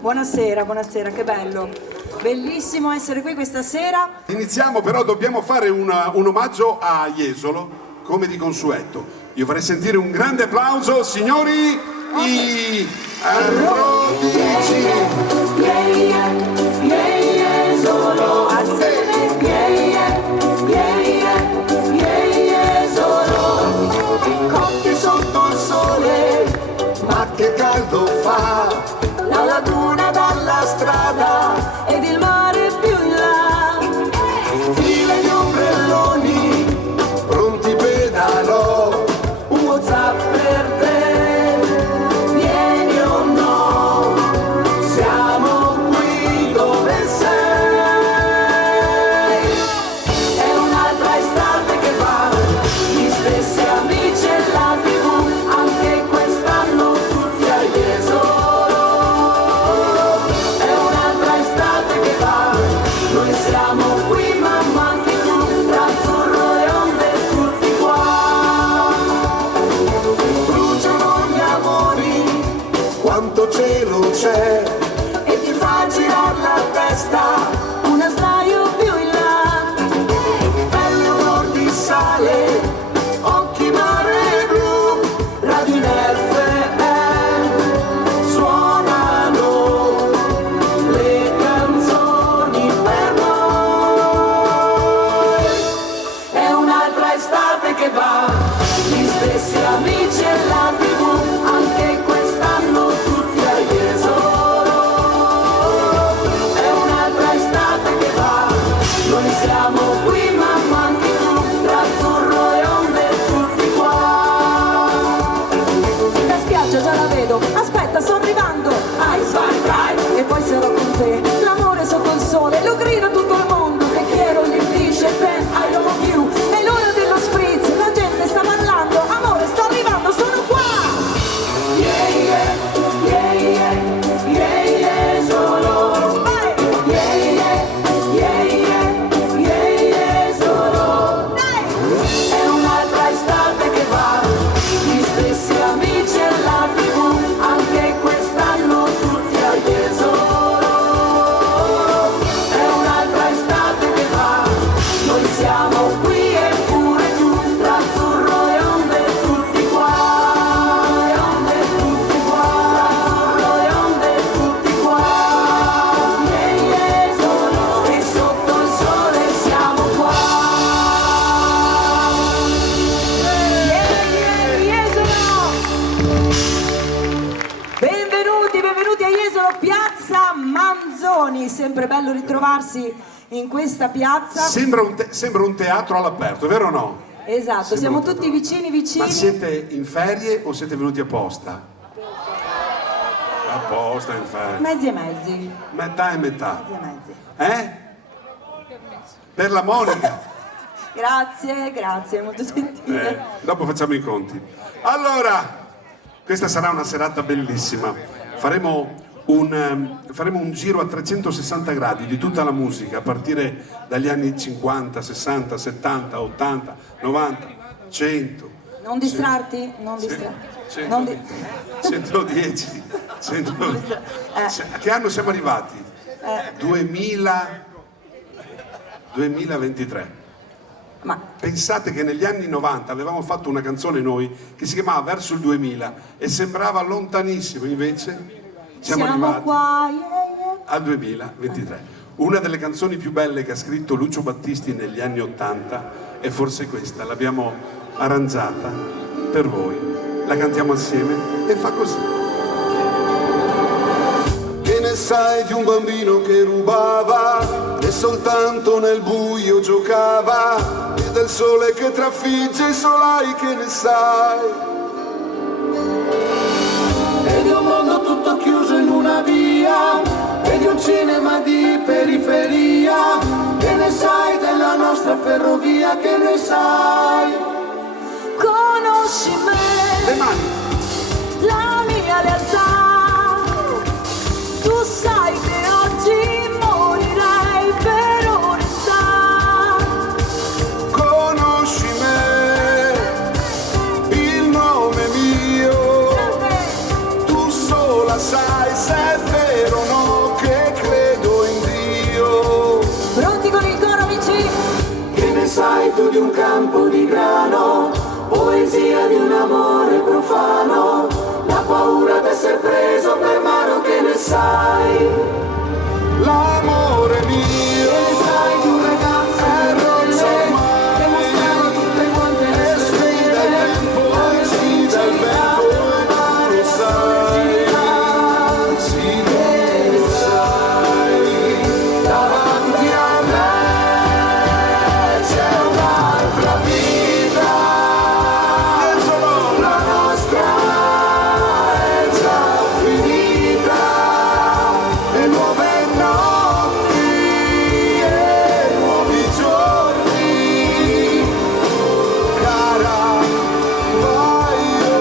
Buonasera, buonasera, che bello. Bellissimo essere qui questa sera. Iniziamo, però dobbiamo fare un omaggio a Jesolo, come di consueto. Io farei sentire un grande applauso, signori, i Rodici. Jesolo. Cotti sotto il sole, ma che caldo fa! La laguna dalla strada Ed il mare più in là. fila di ombrelloni, pronti pedalò, un WhatsApp per te, vieni o no, siamo qui dove sei. È un'altra estate che va, gli stessi amici e la TV, anche quest'anno tutti a Jesolo. È un'altra estate che va, noi siamo qui ma manchi tu, tra azzurro e onde tutti qua. Bruciano gli amori, quanto cielo c'è, e ti fa girare la testa, Una sdraio più in là. bello odor di sale, occhi mare blu, radio in FM, suonano le canzoni per noi. È un'altra estate che va, gli stessi amici e la TV, anche quest'anno tutti a Jesolo. È un'altra estate che va, noi siamo qui ma manchi tu, tra azzurro e onde tutti qua. La spiaggia già la vedo. Aspetta, sto arrivando. Ice Wine Drive, E poi sarò con te. L'amore sotto il sole lo grida a tutto il mondo. Te quiero, gli dice Ben, I love you. È l'ora dello spritz, la gente sta ballando. Amore, sto arrivando, sono qua. yeah yeah, yeah yeah, yeah yeah solo. Vai, Yeah yeah, yeah yeah, yeah yeah solo. dai. È un'altra estate che va, gli stessi amici e la TV, anche quest'anno tutti a Jesolo. È un'altra estate che va, noi siamo qui e pure tu, tra azzurro e onde tutti qua. E onde tutti qua, azzurro e onde tutti qua. Yeah yeah solo, e sotto il sole siamo qua. Jesolo! Benvenuti a Jesolo, piazza Manzoni. Sempre bello ritrovarsi in questa piazza. Sembra un teatro all'aperto, vero o no? Esatto, Sembra siamo un teatro. tutti vicini. Ma siete in ferie o siete venuti apposta? Apposta in ferie. Mezzi e mezzi. Metà e metà. Mezzi e mezzi. Per la Monica. Grazie, molto gentile. Dopo facciamo i conti. Allora, questa sarà una serata bellissima. Faremo un giro a 360 gradi di tutta la musica, a partire dagli anni 50, 60, 70, 80, 90, 100. Non distrarti? Non distrarti. Non di- 110. A che anno siamo arrivati? 2023. Ma Pensate che negli anni 90 avevamo fatto una canzone noi che si chiamava Verso il 2000 e sembrava lontanissimo, invece siamo arrivati qua, yeah. al 2023. Una delle canzoni più belle che ha scritto Lucio Battisti negli anni 80 è forse questa, l'abbiamo arrangiata per voi, la cantiamo assieme e fa così. Che ne sai di un bambino che rubava e soltanto nel buio giocava, e del sole che trafigge i solai, che ne sai? E di un mondo tutto chiuso in una via, e di un cinema di periferia, che ne sai della nostra ferrovia, che ne sai? Conosci me, Le mani, la mia realtà. Tu sai che oggi morirei per onestà. Conosci me, il nome mio, tu campo di grano, poesia di un amore profano, la paura d'essere preso per mano, che ne sai? L'amore mio, Che ne sai di un ragazzo che mostrava tutte quante le sue sfida il tempo, sfida il vento, e tu lo sai, sì, tu lo sai. davanti a me c'è un'altra vita, la nostra è già finita, e nuove notti e nuovi giorni, Cara, vai o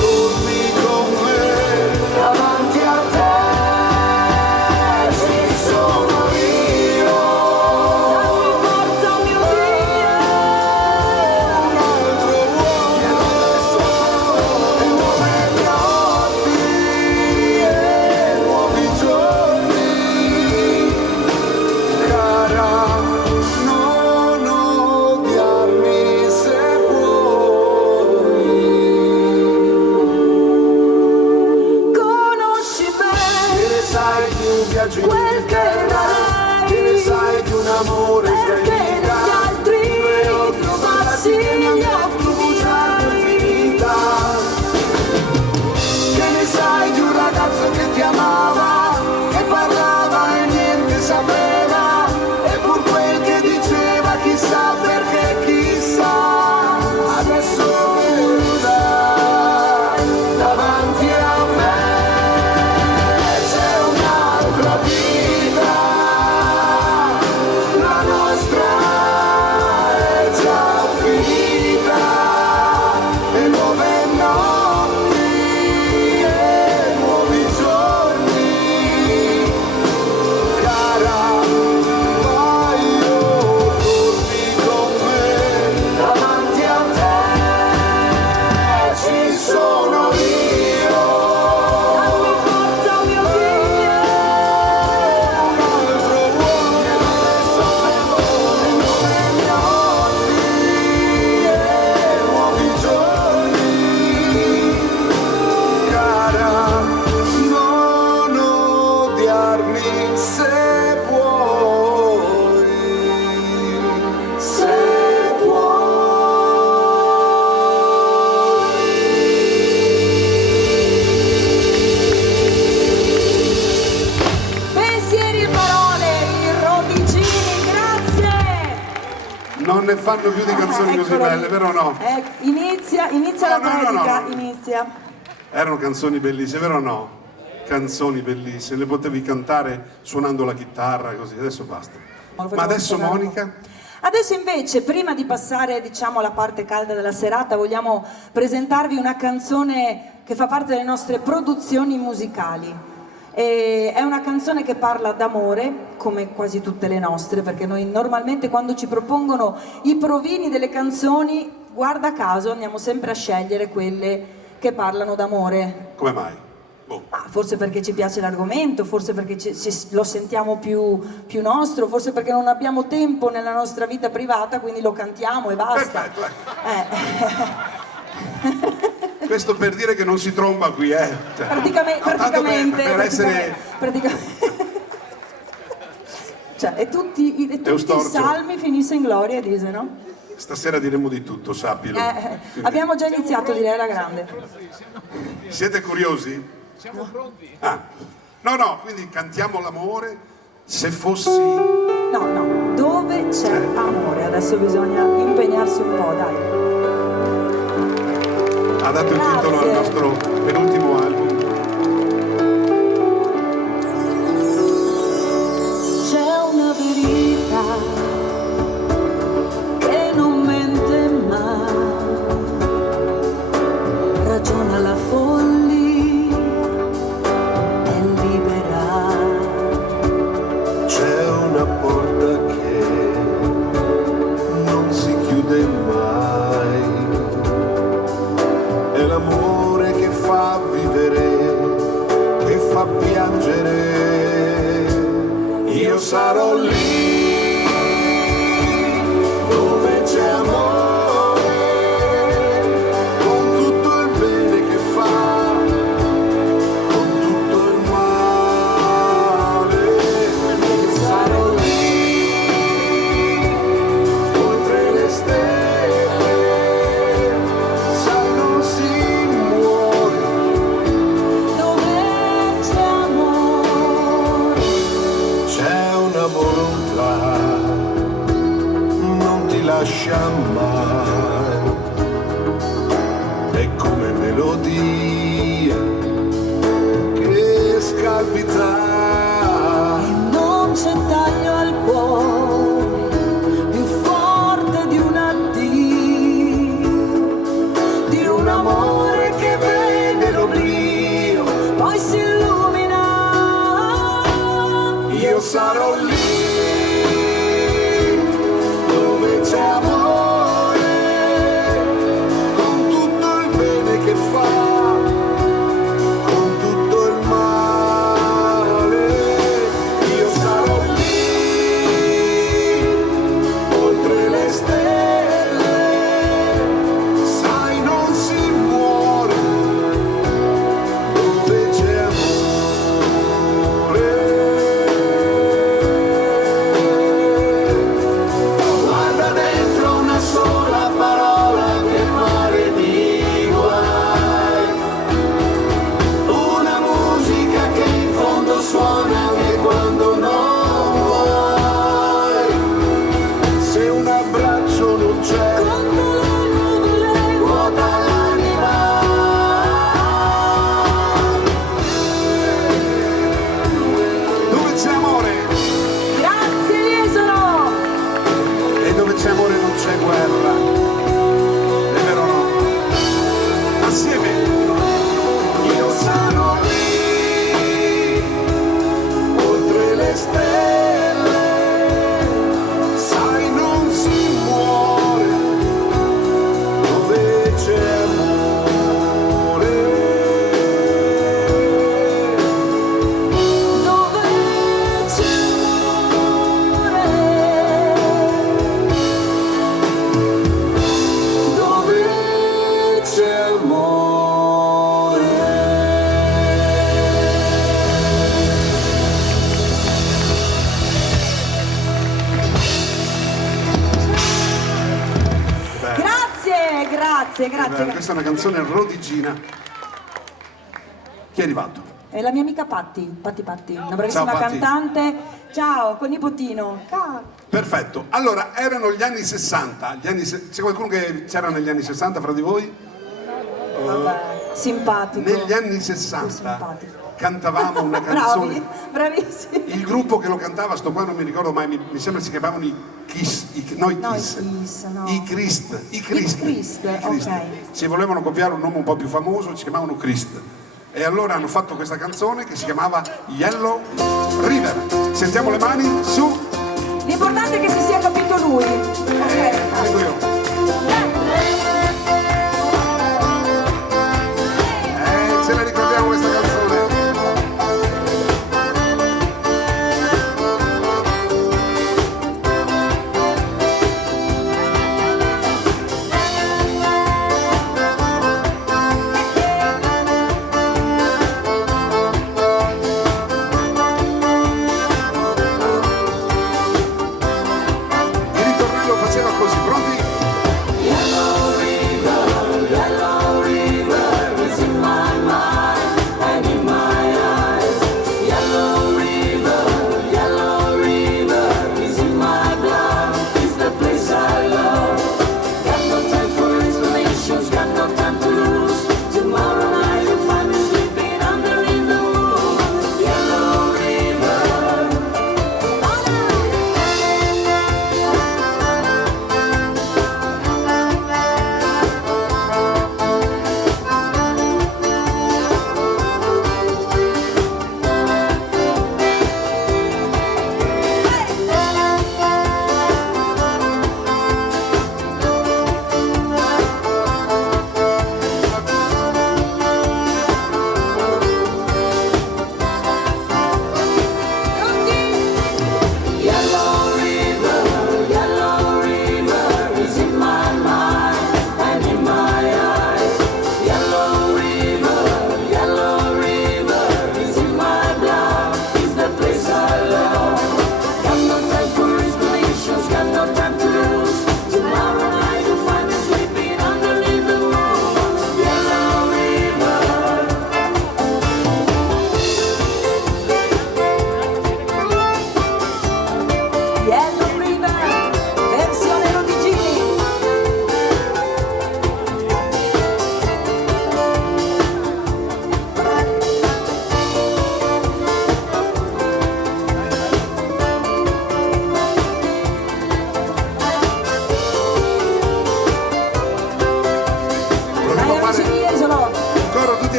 torni con me. davanti a te ci sono io. Dammi forza, mio Dio, Un altro uomo, e nuove notti e nuovi giorni. Cara, non odiarmi se puoi. conosci me, Che ne sai di un viaggio in quel che Inghilterra? Che ne vorrei, sai di un amore perché israelita? negli altri Due occhi bassi che mi gli hanno occhi bruciato miei. finita. Che ne sai di un ragazzo che ti amava, che parlava e niente sapeva, e pur quel che diceva chissà perché, chissà, adesso venuta Davanti a me c'è un'altra vita, la nostra è già finita, e nuove notti e nuovi giorni. Cara, vai o torni con me. davanti a te ci sono io. Dammi forza, mio Dio, Un altro uomo, e nuove notti e nuovi giorni. Cara, non odiarmi se puoi. se pensieri e parole, i Rodicini, grazie. Non ne fanno più di canzoni così Eccolo belle, lì. vero o no? Inizia la No, no, no, predica, no. inizia. Erano canzoni bellissime, vero o no? Canzoni bellissime, le potevi cantare suonando la chitarra così, adesso basta. Ma adesso Monica? Adesso invece, prima di passare, diciamo, alla parte calda della serata, vogliamo presentarvi una canzone che fa parte delle nostre produzioni musicali. E è una canzone che parla d'amore, come quasi tutte le nostre, perché noi normalmente quando ci propongono i provini delle canzoni, guarda caso, andiamo sempre a scegliere quelle che parlano d'amore. Come mai? Boh. Forse perché ci piace l'argomento, forse perché lo sentiamo più nostro, forse perché non abbiamo tempo nella nostra vita privata, quindi lo cantiamo e basta. Perfetto, Questo per dire che non si tromba qui, Cioè, Praticamente, no, tanto per essere... Cioè, e tutti i Eustorgio. salmi finissero in gloria, dice, no? Stasera diremo di tutto, sappilo. Quindi, Abbiamo già iniziato, direi, alla grande. siete curiosi? Siamo pronti. No, quindi cantiamo l'amore. Se fossi... No, dove c'è amore? Adesso bisogna impegnarsi un po', dai. Ha dato il titolo al Grazie. nostro penultimo album. C'è una verità che non mente mai, ragiona la follia, è libera. C'è una porta che non si chiude mai, è l'amore che fa vivere, che fa piangere. Io sarò lì dove c'è amore. poi si illumina. Io sarò lì dove c'è amore, con tutto il bene che fa, con tutto il male. Io sarò lì oltre le stelle, sai non si muore dove c'è amore. Guarda dentro una sola parola che mare di guai, una musica che in fondo suona anche quando non vuoi. Se un abbraccio non c'è, vuota l'anima. Dove c'è amore Grazie Jesolo! e dove c'è amore non c'è guerra. È vero o no? Assieme. Io sarò lì oltre le stelle, sai non si muore dove c'è amore. Dove c'è amore, Dove c'è amore. Beh, grazie, grazie, grazie. questa è una canzone rodigina. Chi è arrivato? È la mia amica Patti, una bravissima Ciao, Patti. cantante. Ciao, con nipotino. Perfetto. Allora, erano gli anni 60. C'è qualcuno che c'era negli anni 60 fra di voi? Vabbè, simpatico. Negli anni Tu 60 simpatico. cantavamo una canzone. Bravi, bravissimi. Il gruppo che lo cantava, sto qua non mi ricordo mai, mi sembra si chiamavano i Kiss, No, i Kiss, no. I Christ, ok. Se volevano copiare un nome un po' più famoso, ci chiamavano Christ. E allora hanno fatto questa canzone che si chiamava Yellow River. Sentiamo le mani su. L'importante è che si sia capito lui. Vedo io. Ce la ricordiamo questa canzone. Il ritornello faceva così, pronti?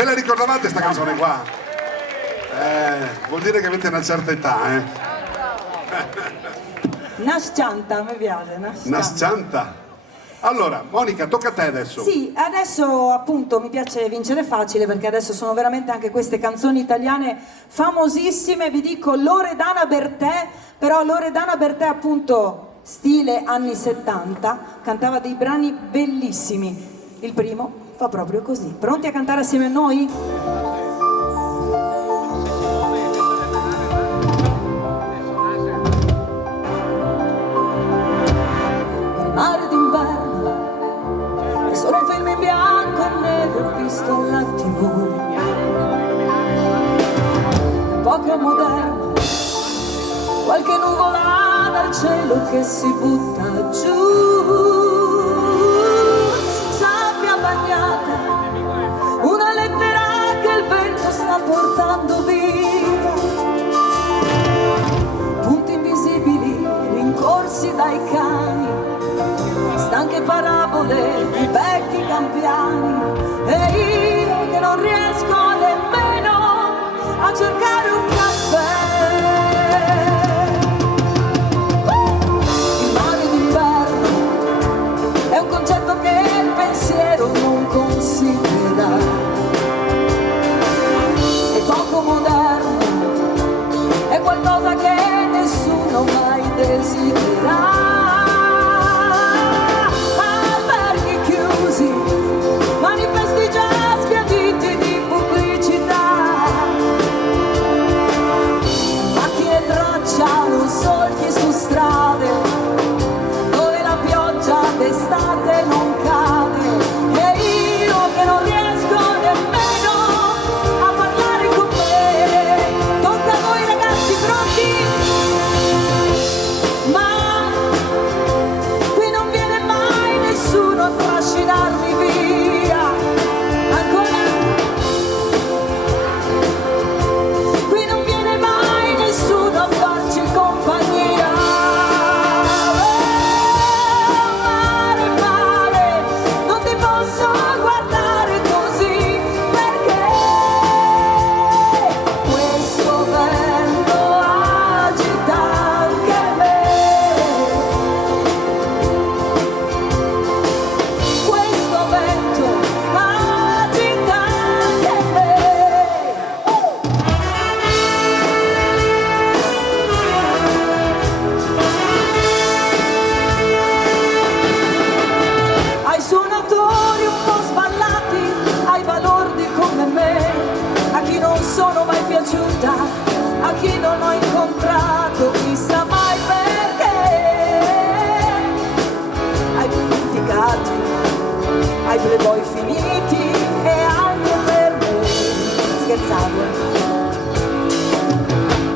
Ve la ricordavate sta canzone qua? Vuol dire che avete una certa età, eh? Nascianta, mi piace. Nascianta. Allora, Monica, tocca a te adesso. Sì, adesso appunto mi piace vincere facile perché adesso sono veramente anche queste canzoni italiane famosissime. Vi dico Loredana Bertè, però Loredana Bertè appunto stile anni 70, cantava dei brani bellissimi. Il primo fa proprio così. Pronti a cantare assieme a noi? Il mare d'inverno è solo un film in bianco e nero visto alla TV. Un poco moderno, qualche nuvola dal cielo che si butta giù. Sabbia bagnata, una lettera che il vento sta portando via. Punti invisibili rincorsi dai cani, stanche parabole di vecchi campiani. E io che non riesco nemmeno a cercare un caffè. Il mare d'inverno è un concetto che il pensiero non considera. È poco moderno, è qualcosa che nessuno mai desidera. Manifesti già sbiaditi di pubblicità, macchine tracciano solchi su strade dove la pioggia d'estate non cade. E io che non riesco nemmeno a parlare con te. Tocca a voi ragazzi, pronti? Ma qui non viene mai nessuno a trascinarmi via. Ancora. Qui non viene mai nessuno a farci compagnia. Mare, mare, non ti posso guardare così perché questo vento agita anche me. Questo vento agita anche me. Ai suonatori un po' sballati, ai balordi come me, a chi non sono mai piaciuta, a chi non ho incontrato chissà mai perché, ai dimenticati, ai playboy finiti e anche per me. Scherzavo.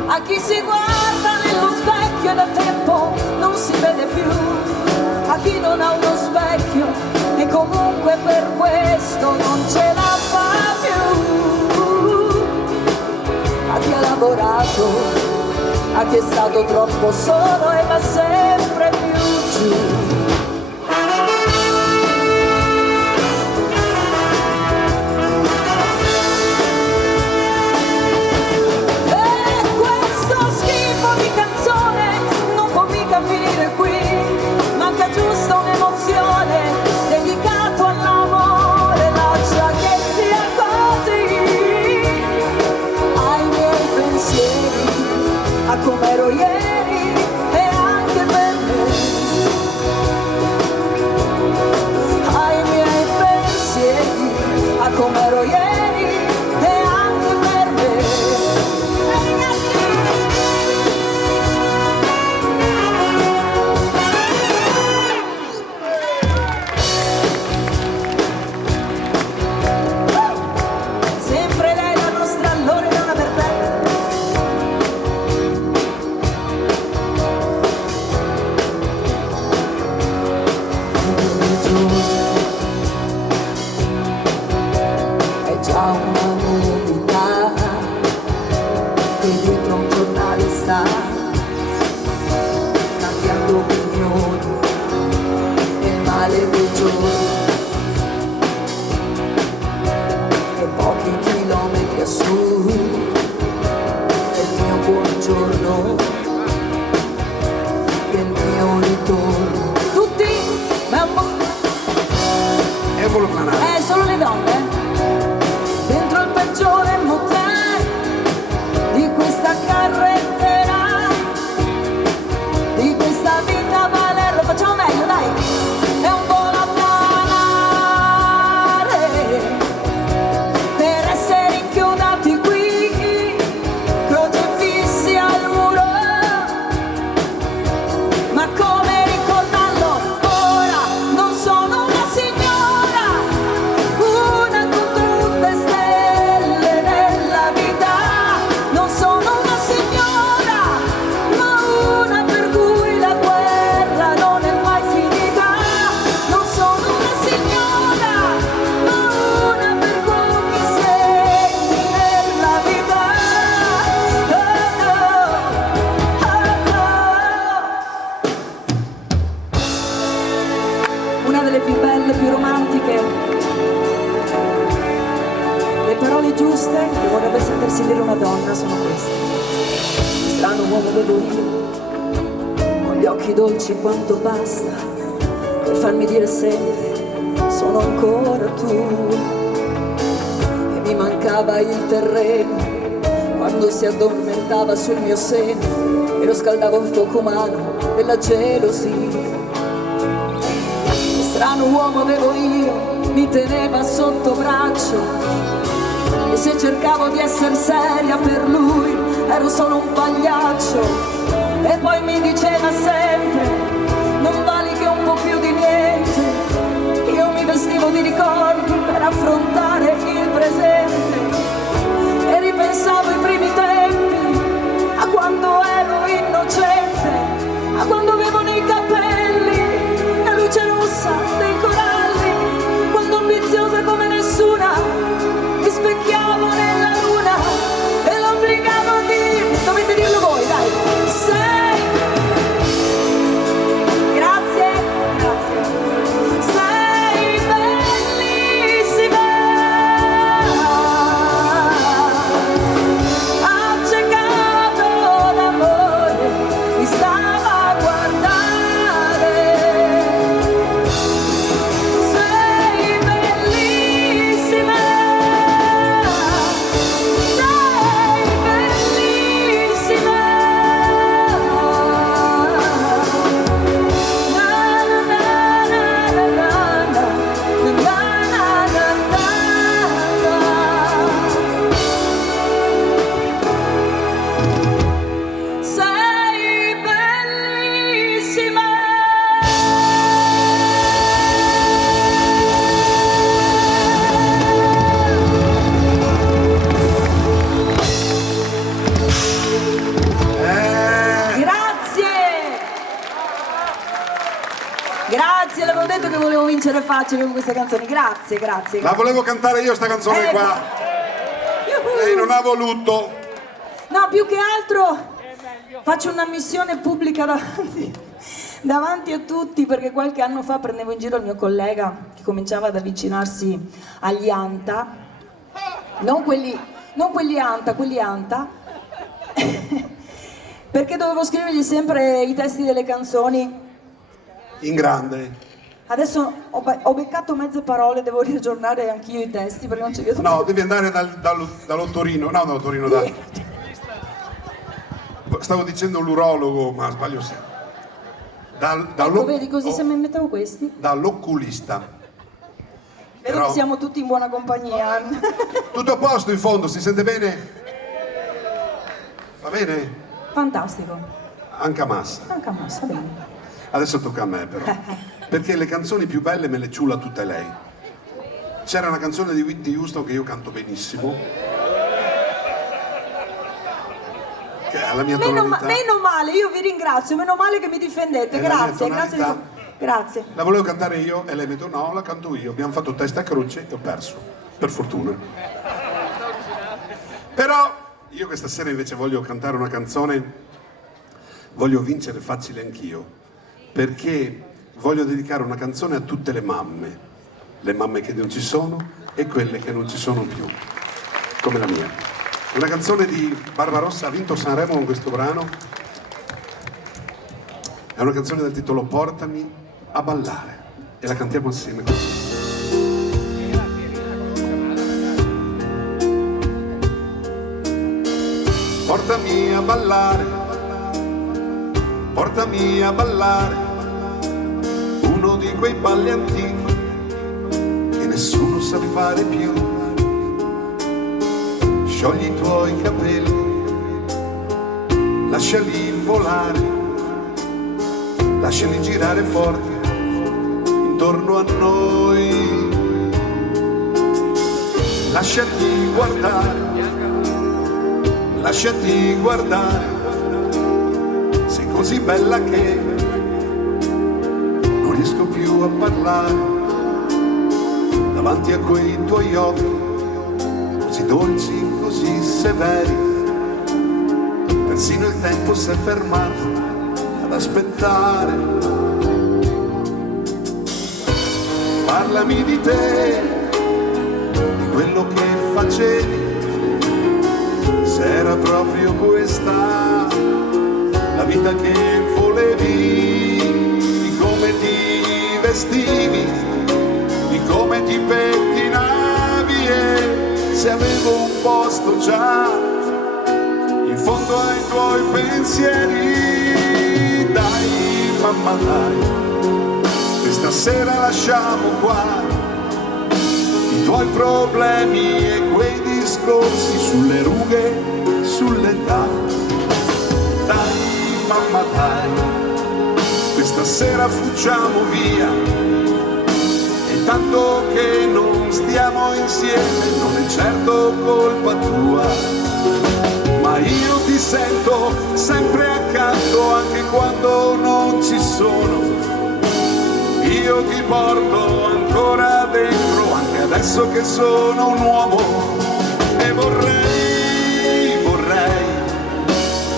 A chi si guarda nello specchio e da tempo non si vede più, a chi non ha uno specchio e comunque per questo non ce la fa più, a chi ha lavorato, a chi è stato troppo solo e va sempre più giù. Questo schifo di canzone non può mica finire qui, manca giusto un'emozione dedicato all'amore, lascia che sia così. Ai miei pensieri, a come ero ieri e anche per me. Ai miei pensieri, a come ero ieri e anche per me. Sempre lei la nostra Loredana Bertè. È già un lassù è il mio buongiorno, è il mio ritorno. Tutti, ma un po'. Evolo Planare. Solo le donne. Dentro il peggiore motel di questa carrettera, di questa vita valer. Lo facciamo meglio, dai. È un volo a planare per essere inchiodati qui, crocefissi al muro. Ma come ricordarlo ora? Non sono una signora, una contro tutte stelle nella vita. Non sono una signora, ma una per cui la guerra non è mai finita. Non sono una signora, ma una per cui segni nella vita. Una delle più belle, più romantiche, le parole giuste che vorrebbe sentirsi dire una donna sono queste. Strano uomo vedo io, con gli occhi dolci quanto basta per farmi dire sempre sono ancora tu. E mi mancava il terreno quando si addormentava sul mio seno e lo scaldavo a fuoco umano della gelosia. Strano uomo avevo io, mi teneva sotto braccio, e se cercavo di essere seria per lui ero solo un pagliaccio. E poi mi diceva sempre non vali che un po' più di niente. Io mi vestivo di ricordi per affrontare il presente e ripensavo ai primi tempi, a quando ero innocente, a quando avevo nei capelli la luce rossa dei coralli, quando ambiziosa come nessuna mi specchiavo nella luna e l'obbligavo a dirmi, dovete dirlo voi, dai, sei, grazie, grazie, sei bellissima, accecato d'amore, mi stava a guardare. Sei bellissima, sei bellissima. Na na na na na na na na na na. Sei bellissima. Grazie! Grazie, l'avevo detto che volevo vincere facile con queste canzoni. Grazie, grazie. La volevo cantare io sta canzone Ecco. qua. Yuhu. Lei non ha voluto. No, più che altro faccio una missione pubblica davanti a tutti, perché qualche anno fa prendevo in giro il mio collega che cominciava ad avvicinarsi agli Anta, non quelli Anta, quelli Anta, perché dovevo scrivergli sempre i testi delle canzoni. In grande. Adesso ho beccato mezze parole, devo riaggiornare anch'io i testi perché non ci vedo. No, devi andare dall'ottorino. No, dall'ottorino, stavo dicendo l'urologo, ma sbaglio sempre. Ecco, vedi, così se mi mettevo questi. Dall'oculista. Vedo Però- che siamo tutti in buona compagnia. Tutto a posto in fondo, si sente bene? Va bene? Fantastico. Anche a massa. Anche a massa, bene. Adesso tocca a me però. Perché le canzoni più belle me le ciula tutte lei. C'era una canzone di Whitney Houston che io canto benissimo. Che ha la mia tonalità. Meno male, io vi ringrazio, meno male che mi difendete, È la mia grazie, grazie, tonalità. grazie. La volevo cantare io e lei mi ha detto no, la canto io. Abbiamo fatto testa e croce e ho perso. Per fortuna. Però io questa sera invece voglio cantare una canzone, voglio vincere facile anch'io, perché voglio dedicare una canzone a tutte le mamme che non ci sono e quelle che non ci sono più. come la mia. Una canzone di Barbarossa, ha vinto Sanremo con questo brano. È una canzone dal titolo Portami a ballare e la cantiamo assieme così. Portami a ballare, portami a ballare, uno di quei balli antichi che nessuno sa fare più. Sciogli i tuoi capelli, lasciali volare, lasciali girare forte intorno a noi. Lasciati guardare, lasciati guardare, sei così bella che non riesco più a parlare davanti a quei tuoi occhi così dolci, così severi. Persino il tempo si è fermato ad aspettare. Parlami di te, di quello che facevi, se era proprio questa la vita che volevi, di come ti vestivi, di come ti pettinavi e se avevo un posto già in fondo ai tuoi pensieri. Dai mamma dai, questa sera lasciamo qua i tuoi problemi e quei discorsi sulle rughe, sull'età. Dai mamma dai, questa sera fuggiamo via, e tanto che non stiamo insieme non è certo colpa tua, ma io ti sento sempre accanto anche quando non ci sono. Io ti porto ancora dentro anche adesso che sono un uomo, e vorrei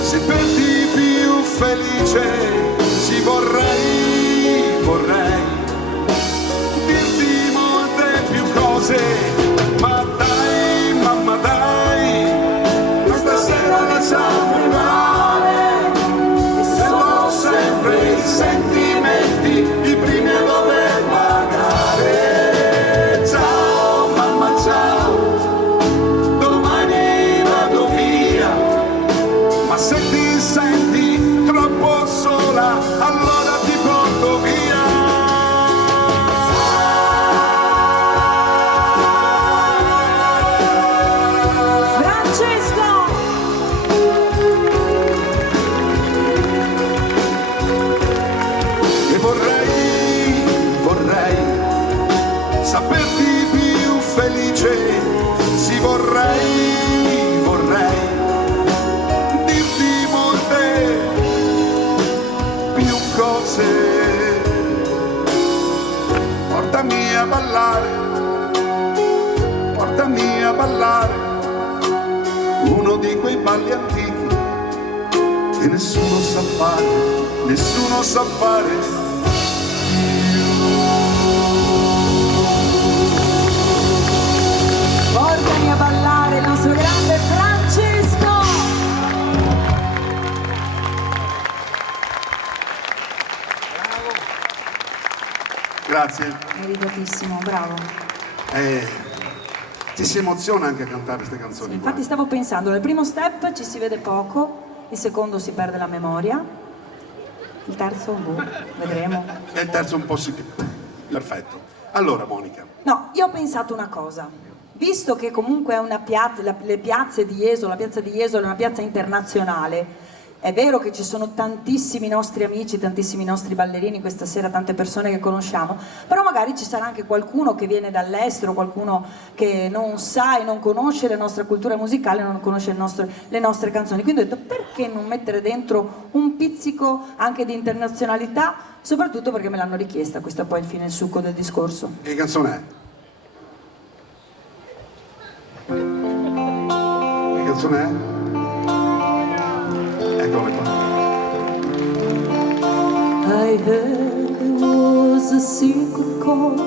sentirti più felice. Sì, vorrei dirti molte più cose, ma dai mamma dai, questa sera lasciamo andare, e sono sempre i sentimenti i primi a dover pagare. Ciao mamma ciao, domani vado via, ma se ti senti troppo sola allora ti porto via. Francesco! E vorrei saperti più felice. Sì, vorrei dirti molte più cose. Portami a ballare, portami a ballare, uno di quei balli antichi che nessuno sa fare, nessuno sa fare. Portami a ballare il nostro grande Francesco! Grazie. Meritatissimo, bravo. Ci si emoziona anche a cantare queste canzoni. Infatti qua. stavo pensando, nel primo step ci si vede poco, il secondo si perde la memoria, il terzo, vedremo. E il terzo un po' sì. Perfetto. Allora Monica, No, io ho pensato una cosa, visto che comunque è una piazza, le piazze di Jesolo, la piazza di Jesolo è una piazza internazionale, è vero che ci sono tantissimi nostri amici, tantissimi nostri ballerini questa sera, tante persone che conosciamo, però magari ci sarà anche qualcuno che viene dall'estero, qualcuno che non sa e non conosce la nostra cultura musicale, non conosce le nostre canzoni, quindi ho detto perché non mettere dentro un pizzico anche di internazionalità, soprattutto perché me l'hanno richiesta, questo è poi il fine e il succo del discorso. che canzone è? Che canzone è? Eccola qua. I heard there was a secret chord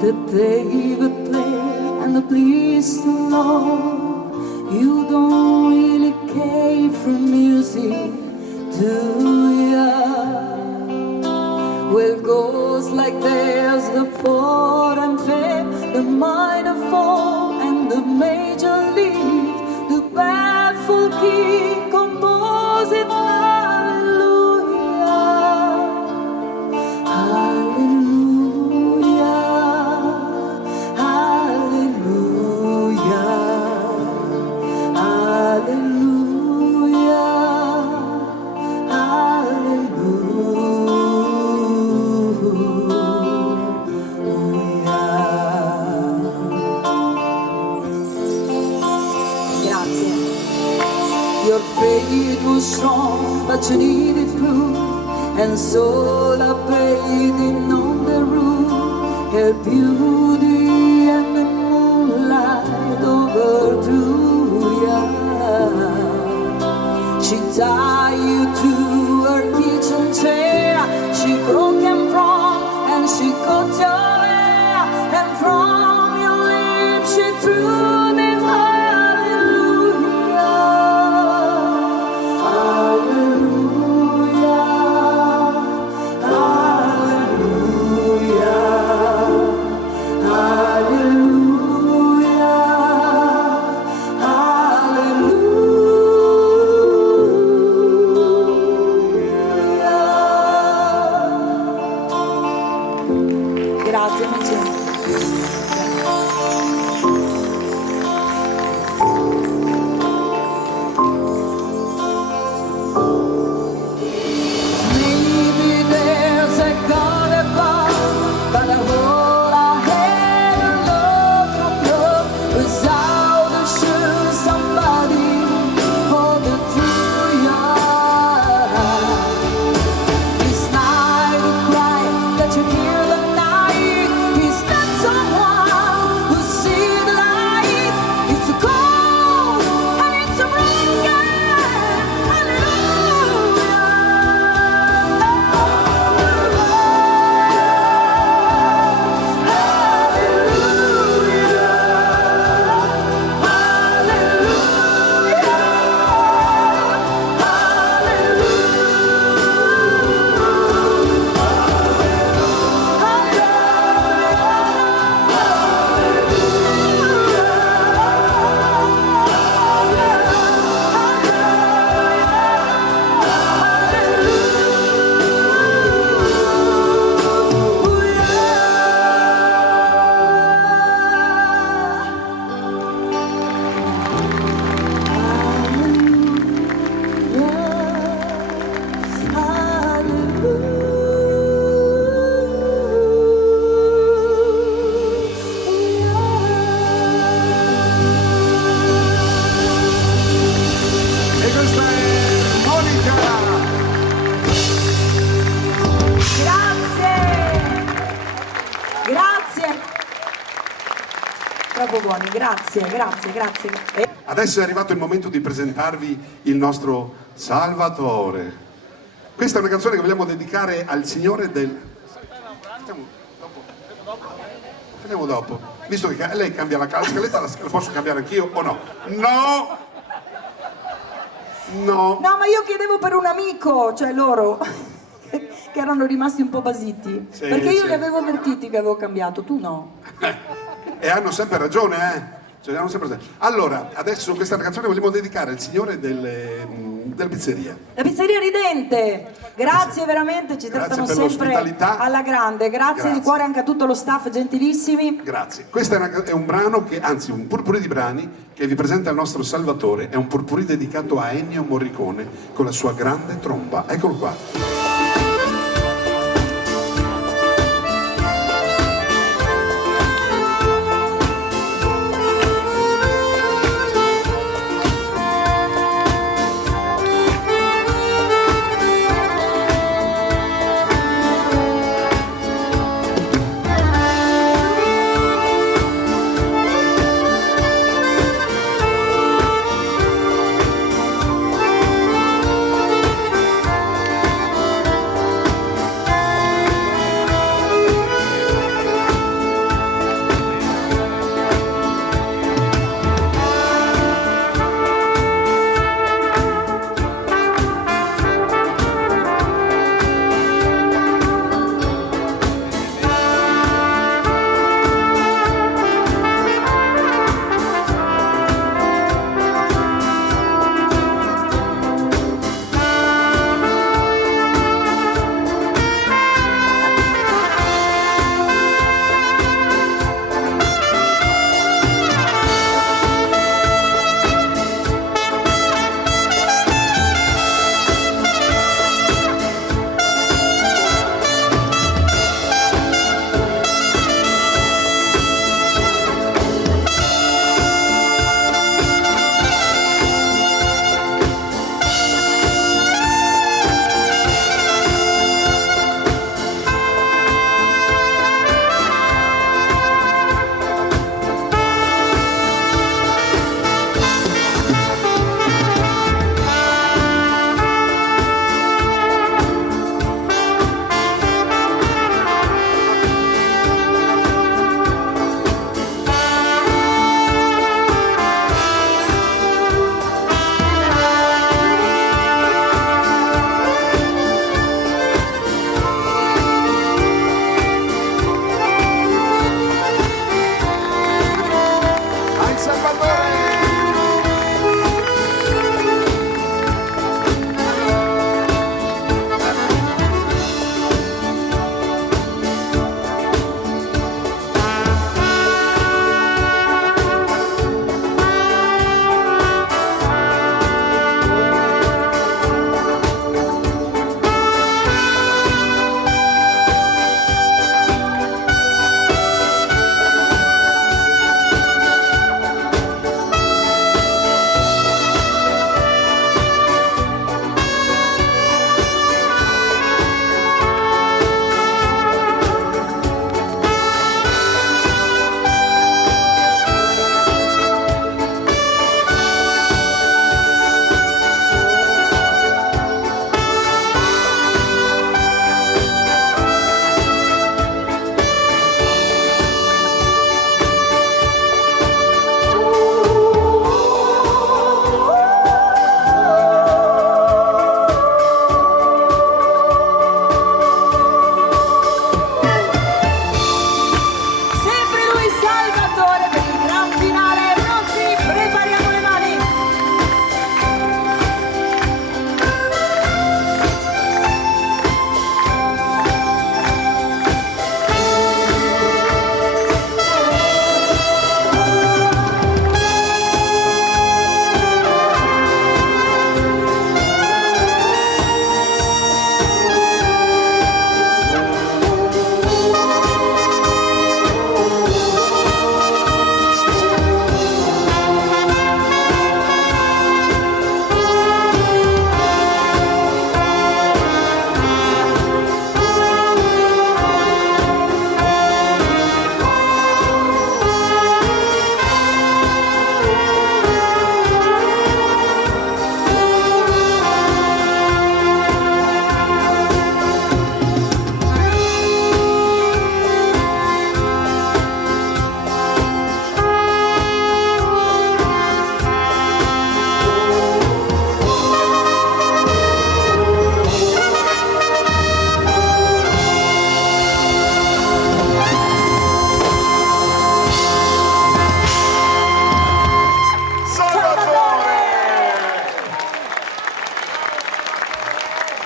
that they would play, and the police don't know You don't really care for music, do ya? Well, goes like there's the fourth and fifth, the minor fall and the major lead, the baffled king compose it. Hallelujah, hallelujah, hallelujah, Your faith was strong, but you needed proof, and so I paid in on the roof. Her beauty and the moonlight overthrew ya. She tied you to her kitchen chair. She broke and from, and she cut your hair, and from your lips she threw the hallelujah, hallelujah, hallelujah, hallelujah. Grazie, amici. Maybe there's a God above, but I hold our head and love from love without a sure somebody hold it through your eyes. This night you cry that you hear the night. Is that someone who sees the light? It's a cold and it's a rain. E questa è Monica. Grazie, troppo buoni, grazie. Adesso è arrivato il momento di presentarvi il nostro Salvatore. Questa è una canzone che vogliamo dedicare al Signore del... Facciamo dopo. Visto che lei cambia la scaletta, la posso cambiare anch'io o no? No! No! No, ma io chiedevo per un amico, cioè loro, che erano rimasti un po' basiti. Sì, perché io sì. li avevo avvertiti che avevo cambiato, tu no. E hanno sempre ragione, eh? Cioè, hanno sempre ragione. Allora, adesso questa canzone vogliamo dedicare al Signore della pizzeria. La pizzeria Ridente, grazie veramente, ci Grazie trattano per sempre l'ospitalità. alla grande, grazie di cuore anche a tutto lo staff, gentilissimi. Grazie. Questo è un brano che, anzi un purpurì di brani che vi presenta il nostro Salvatore. È un purpurì dedicato a Ennio Morricone con la sua grande tromba. Eccolo qua. Salvatore!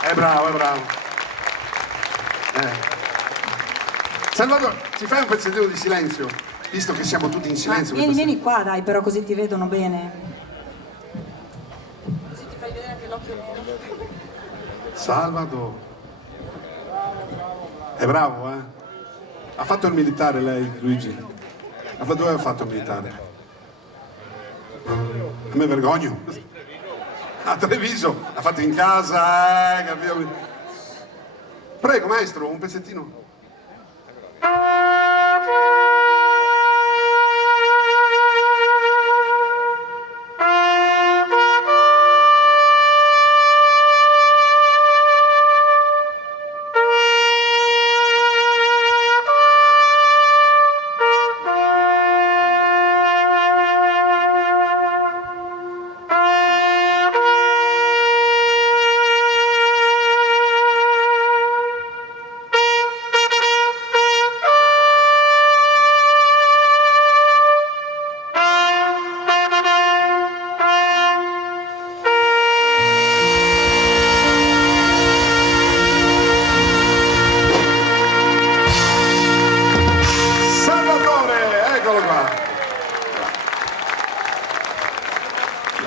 È bravo, è bravo. Salvatore, ci fai un pezzettino di silenzio? Visto che siamo tutti in silenzio. Vieni qua, dai, però così ti vedono bene. Così ti fai vedere anche l'occhio nero. Salvatore. È bravo, eh? Ha fatto il militare lei, Luigi? Dove ha fatto il militare? A me vergogno. A Treviso, l'ha fatto in casa, capito? Prego, maestro, un pezzettino.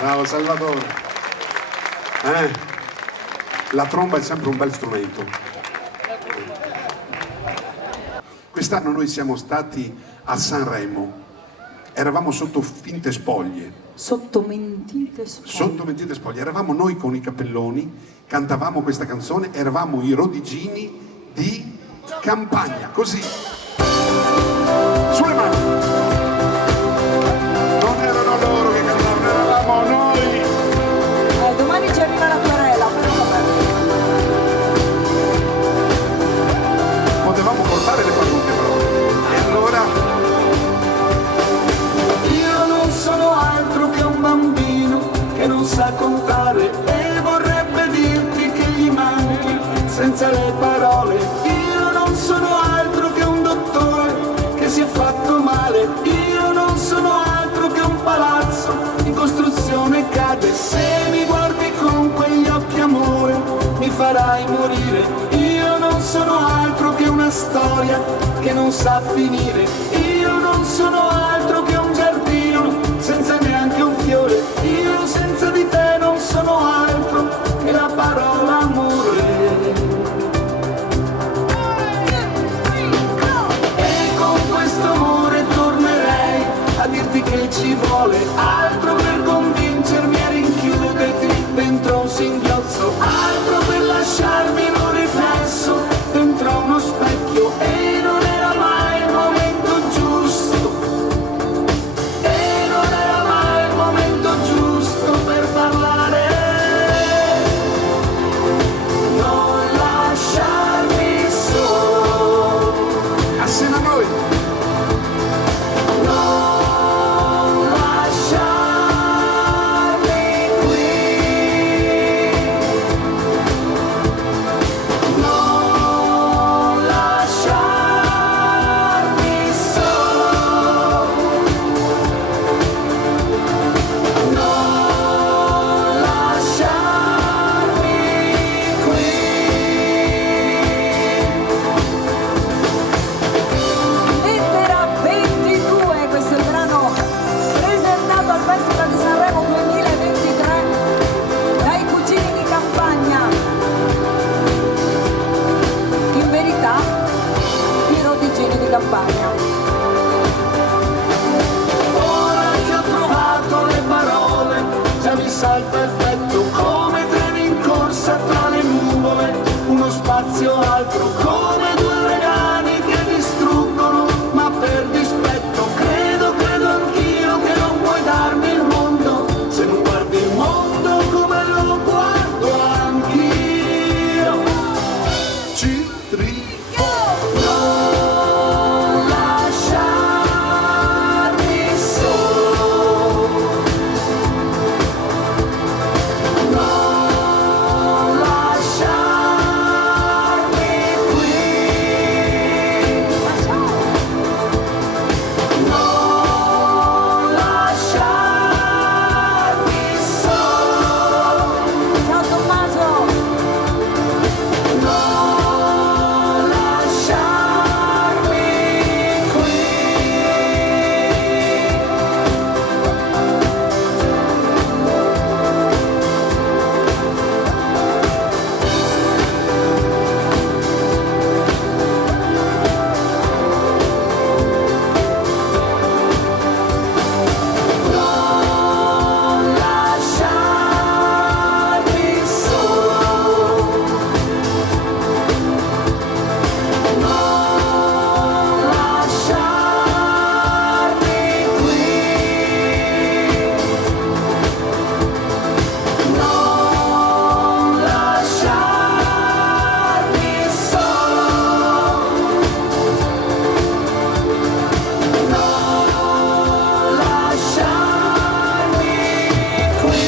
Bravo Salvatore. La tromba è sempre un bel strumento. Quest'anno noi siamo stati a Sanremo, eravamo sotto finte spoglie. Sotto mentite spoglie. Sotto mentite spoglie, eravamo noi con i cappelloni, cantavamo questa canzone, eravamo i rodigini di Campania, così. Sulle mani. Non erano loro che cantavano, eravamo noi. Domani ci arriva la querela, però vabbè. Potevamo portare le parrucche però. E allora? Io non sono altro che un bambino che non sa contare e vorrebbe dirti che gli manchi senza le parole. Io non sono altro che un dottore che si è fatto male. Io non sono altro che un storia che non sa finire. Io non sono altro che un giardino senza neanche un fiore. Io senza di te non sono altro che la parola amore. E con questo amore tornerei a dirti che ci vuole altro per convincermi a rinchiuderti dentro un singhiozzo, altro per lasciarmi in un riflesso dentro uno specchio. E non era mai il momento giusto, e non era mai il momento giusto per parlare. Non lasciarmi solo assieme a noi. non lasciarmi qui, non lasciarmi solo, non lasciarmi qui. Lettera 22, questo è il brano presentato al Festival di Sanremo 2023 dai Cugini di Campagna. In verità, i Rodiggini di Campagna. Ora che ho trovato le parole, già mi salta il petto come treni in corsa tra le nuvole, uno spazio altro come due uragani che distruggono, ma per dispetto credo anch'io che non puoi darmi il mondo se non guardi il mondo come lo guardo anch'io. Non lasciarmi solo, non lasciarmi qui, non lasciarmi solo, Ciao Tommaso! non lasciarmi qui. Non lasciarmi solo, non lasciarmi qui, non lasciarmi solo, non lasciarmi qui.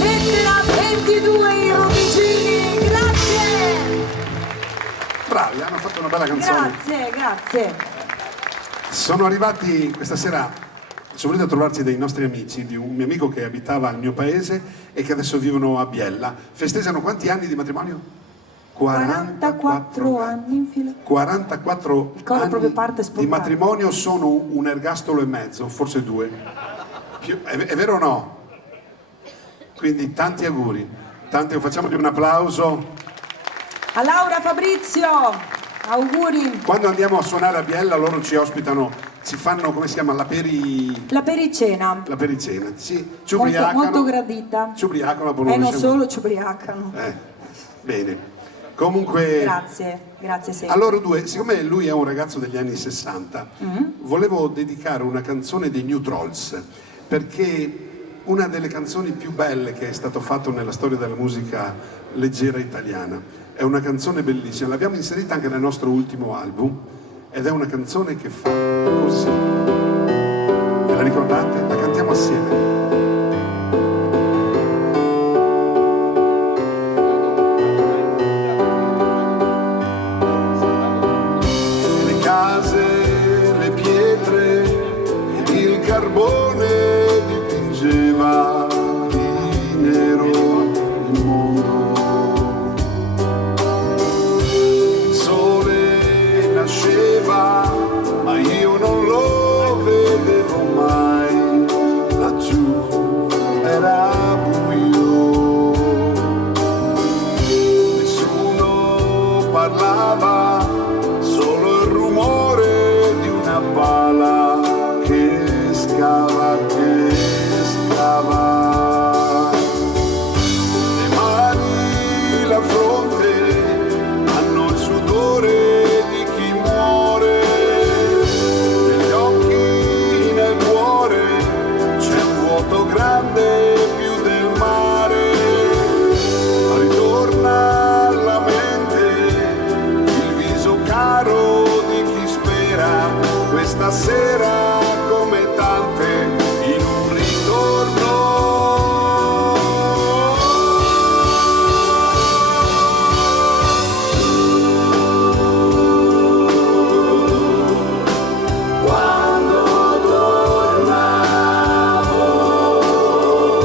Lettera 22, i Rodiggini, grazie! Bravi, hanno fatto una bella canzone. Grazie. Sono arrivati questa sera, sono venuti a trovarci dei nostri amici, di un mio amico che abitava al mio paese e che adesso vivono a Biella. Festeggiano quanti anni di matrimonio? 44 anni in fila. 44 Il coro anni proprio parte di spontaneo. matrimonio sono un ergastolo e mezzo, forse due. È vero o no? Quindi tanti auguri, facciamogli un applauso. A Laura Fabrizio, auguri. Quando andiamo a suonare a Biella loro ci ospitano, ci fanno, come si chiama, La pericena, la pericena, ci molto, ubriacano. molto gradita. Ci ubriacano, E non solo, ci ubriacano. Bene. Comunque, Grazie sempre. a loro due, siccome lui è un ragazzo degli anni 60, volevo dedicare una canzone dei New Trolls, perché una delle canzoni più belle che è stato fatto nella storia della musica leggera italiana. È una canzone bellissima, l'abbiamo inserita anche nel nostro ultimo album ed è una canzone che fa così. Ve la ricordate? La cantiamo assieme. Le pietre ed il carbone dipingeva di nero il mondo. sera come tante in un ritorno. Quando tornavo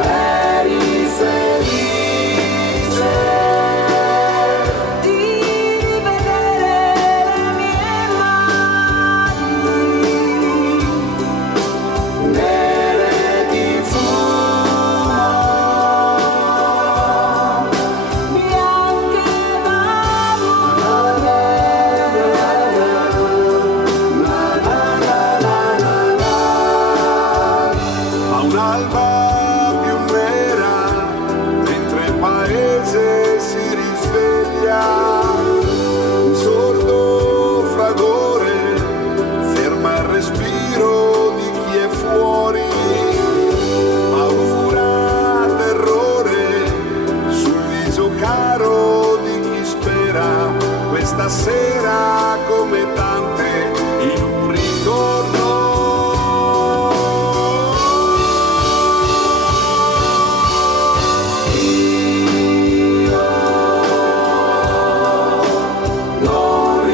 eri felice di vedere le mie mani nere di fumo, bianche Ma un'alba più nera mentre il paese si risveglia, un sordo fragore ferma il respiro di chi è fuori, paura, terrore sul viso caro di chi spera questa sera come tante in un ritorno. non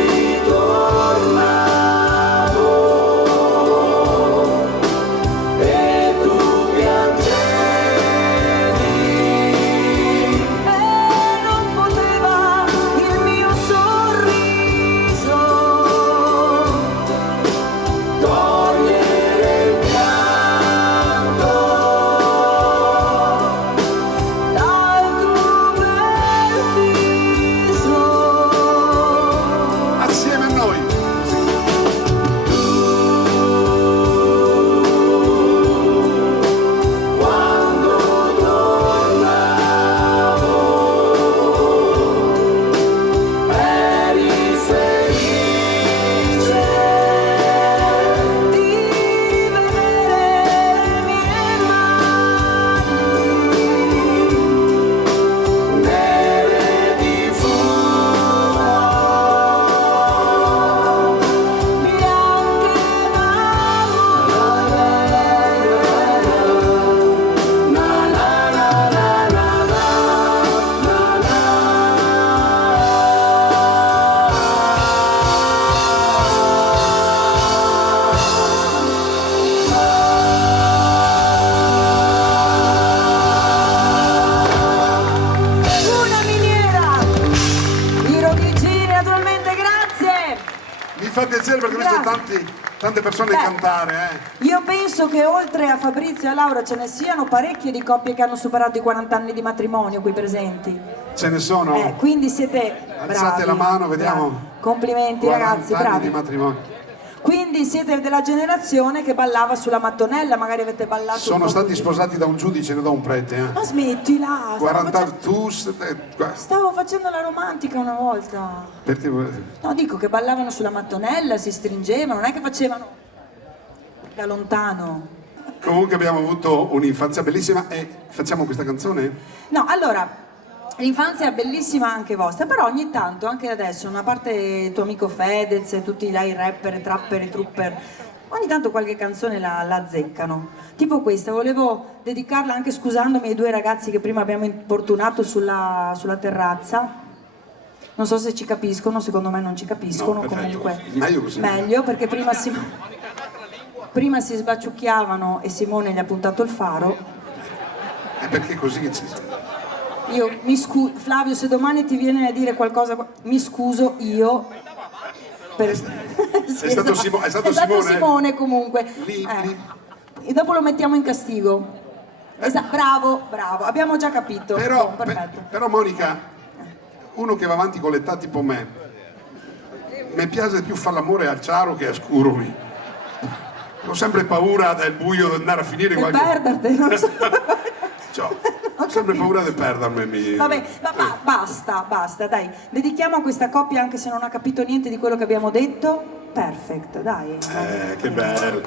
ritornavo e tu piangevi e non poteva il mio sorriso togliere il pianto dal tuo bel viso. Assieme a noi. Quando tornavo eri felice di vedere le mie mani nere di fumo, bianche una miniera di Rogigini, naturalmente, grazie. Mi fa piacere perché ho visto tante persone Beh, cantare. Io penso che oltre a Fabrizio e a Laura ce ne siano parecchie di coppie che hanno superato i 40 anni di matrimonio qui presenti. Ce ne sono. Quindi siete Alzate bravi, la mano, vediamo. bravi. Complimenti 40 ragazzi, anni bravi. di matrimonio. Quindi siete della generazione che ballava sulla mattonella, magari avete ballato. Sono un po' stati così. sposati da un giudice, non da un prete. Ma smettila! 40 anni, tu... Stavo facendo la romantica una volta. Perché... No, dico che ballavano sulla mattonella, si stringevano, non è che facevano da lontano. Comunque abbiamo avuto un'infanzia bellissima e facciamo questa canzone? No, allora, l'infanzia è bellissima anche vostra, però ogni tanto, anche adesso, una parte il tuo amico Fedez e tutti là, i rapper, i trapper, i trooper, ogni tanto qualche canzone la azzeccano. Tipo questa, volevo dedicarla anche scusandomi ai due ragazzi che prima abbiamo importunato sulla terrazza. Non so se ci capiscono, secondo me non ci capiscono, No, perfetto. comunque. Meglio così. Meglio, perché prima si sbaciucchiavano e Simone gli ha puntato il faro. È perché è così che ci sono. Io mi scuso, Flavio, se domani ti viene a dire qualcosa, mi scuso io. Per... Sì, È stato Simone? Simone comunque. Lì. E dopo lo mettiamo in castigo. Bravo, abbiamo già capito. Però, Perfetto. però Monica, uno che va avanti con l'età tipo me, mi piace più fare l'amore al chiaro che a scuro. Ho sempre paura del buio di andare a finire Per perderti, non so. Ciao. Ho sempre paura di perdermi. Vabbè, basta, dai. Dedichiamo a questa coppia, anche se non ha capito niente di quello che abbiamo detto. Perfect, dai. Che bello.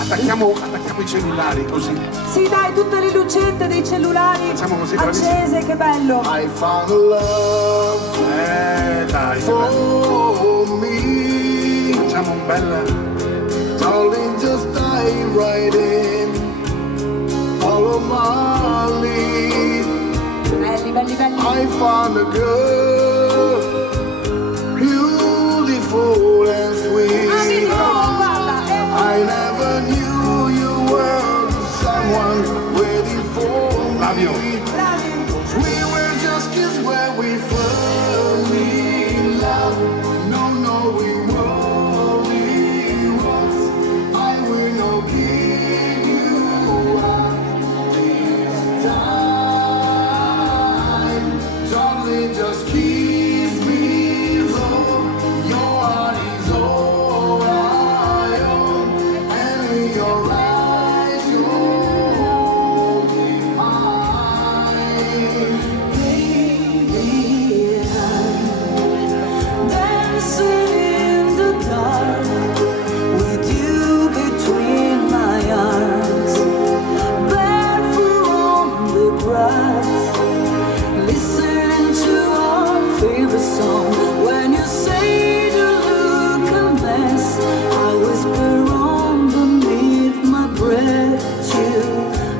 Attacchiamo i cellulari così. Sì, dai, tutte le lucette dei cellulari Facciamo così, bravissimi. accese, che bello. I found love Dai. for me. Facciamo facciamo un bel... Darling, just dive right in, follow my lead. Belli, belli, belli. I found a girl, beautiful and sweet. I never knew you were someone waiting for me. Love you. We were just kids when we firmly loved. No, no, we was. I will not give you up this time. Darling, just kiss me low. Your heart is all I own, and in your eyes you'll be mine. Baby, I'm dancing in the dark with you between my arms, barefoot on the grass, listening to our favorite song. When you say to look a mess, I whisper underneath my breath. You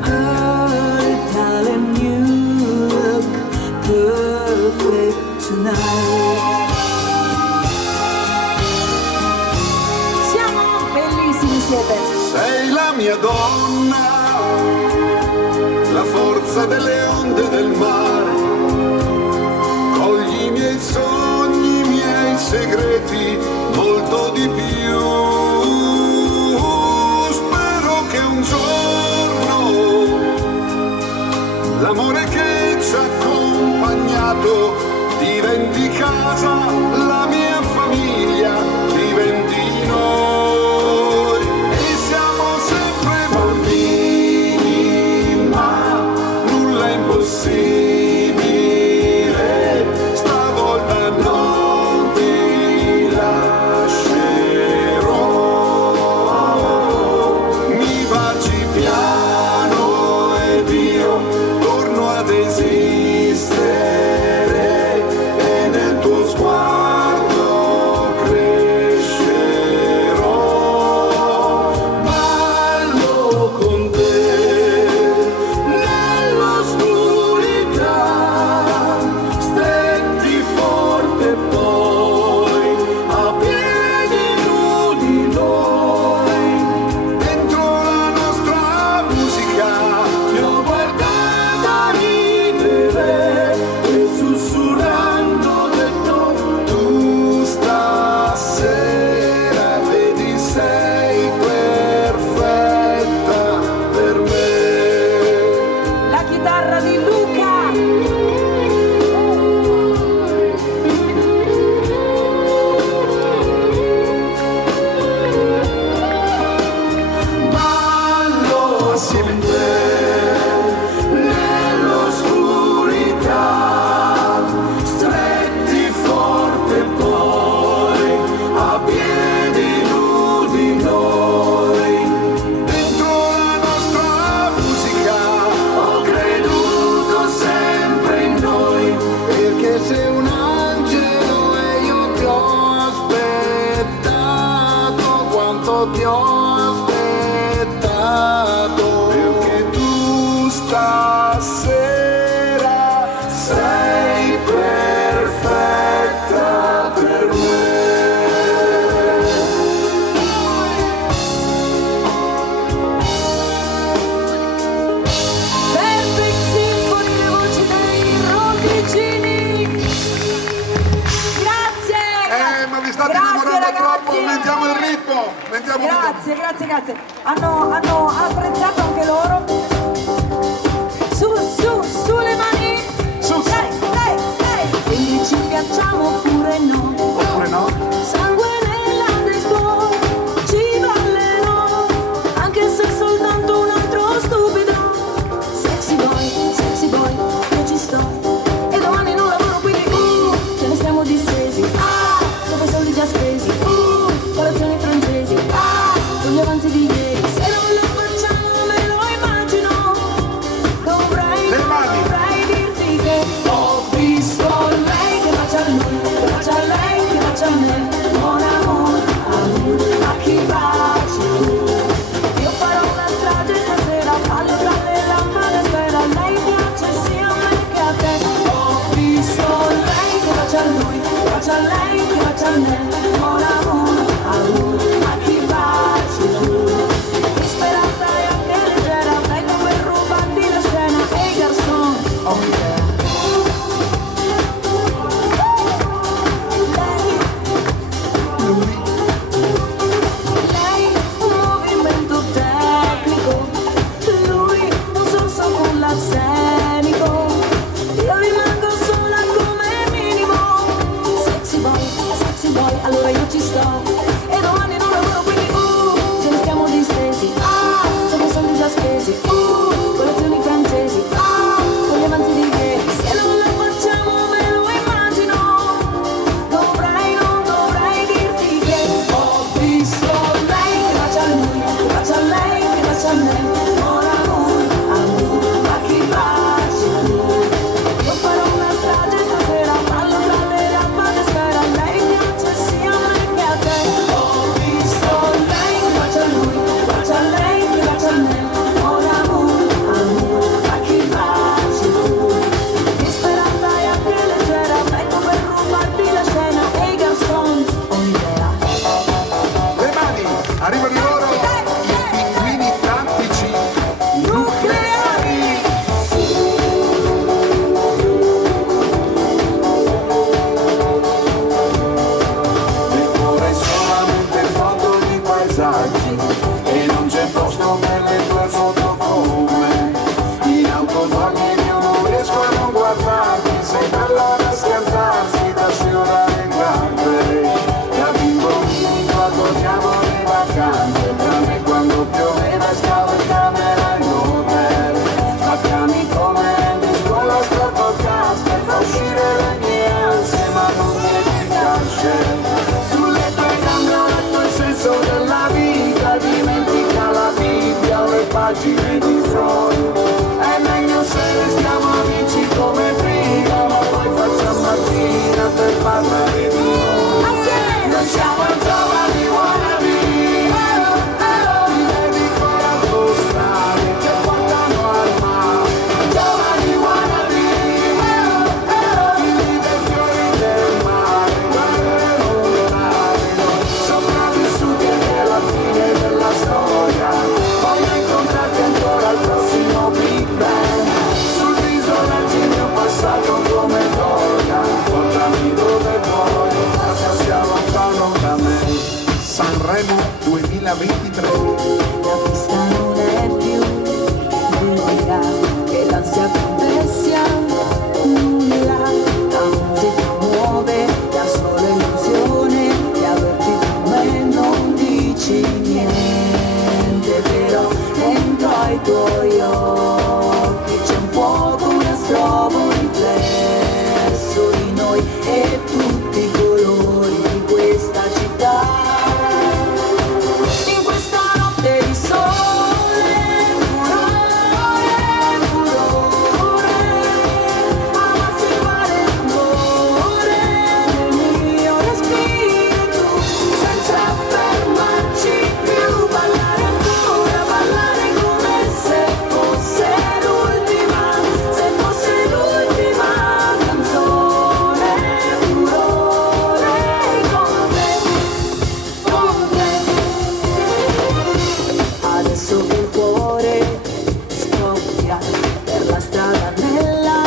heard it, darling, you look perfect tonight. Siamo bellissimi siete. Sei la mia donna, la forza delle onde del mare. Cogli i miei sogni, i miei segreti, molto di più. Spero che un giorno l'amore che ci ha accompagnato diventi casa, la mia famiglia diventi noi. E siamo sempre bambini, ma nulla è impossibile. Stavolta non ti lascerò. Mi baci piano ed io torno ad esistere, e nel tuo sguardo crescerò. Ballo con te nell'oscurità, stretti forte poi a piedi nudi noi. Dentro la nostra musica ti ho guardata ridere e sussurrando ho detto: tu stasera vedi sei perfetta per me. La chitarra di Luca. Ballo con te nell'oscurità, stretti forte poi a piedi nudi noi. Dentro la nostra musica ho creduto sempre in noi, perché sei un angelo e io ti ho aspettato quanto ti ho aspettato, perché tu stasera sei perfetta per me. Perfect Symphony, le voci dei Rondicini. Grazie. ma vi state Grazie, innamorando ragazzi. troppo, aumentiamo il ritmo, aumentiamo il ritmo. Grazie, grazie, grazie. Hanno apprezzato anche loro. Su le mani. Su, su. Dai. Quindi ci piacciamo pure noi. Oppure no? Sangue nell'underscore, ci ballerò, anche se soltanto un altro stupido. Sexy boy, io ci sto. E domani non lavoro, quindi ce ne stiamo distesi. Dove soldi già spesi. Colazioni francesi. Con gli avanzi di ieri. Se non lo facciamo me Arrivano loro, i pinguini tattici nucleari. Neppure solamente foto di paesaggi e non c'è posto per le tue foto come in autodogni io non riesco a non guardarti, sei bella da schiantarsi, da sfiorare il gambe da bimbo minico torniamo le vacanze tranne quando pioveva stavo in camera in hotel sappiami come rendi scuola Stratocaster per fa uscire le mie ansie ma non mi piace sul letto e cambia letto il senso della vita dimentica la Bibbia o le pagine di Freud è meglio se restiamo amici come prima ma poi facciamo mattina per parlare di noi noi siamo giovani wannabe ti dedico autostrade che portano al mare giovani wannabe figli dei fiori del mare guarderemo lontano noi sopravvissuti anche alla fine della storia voglio incontrarti ancora al prossimo Big Bang sul viso leggi il mio passato come droga portami dove vuoi lascia sia lontano da me Sanremo 2023. La pista non è più l'unica che l'ansia complessa nulla la musica muove la sola illusione di averti con me non dici niente però dentro ai tuoi occhi c'è un fuoco un astrobo un riflesso di noi e tutti i colori di questa città in questa notte di sole, furore, furore, amarsi fare l'amore nel mio respiro, senza fermarci più, ballare ancora, ballare come se fosse l'ultima canzone, furore con te. Adesso che il cuore scoppia per la strada nella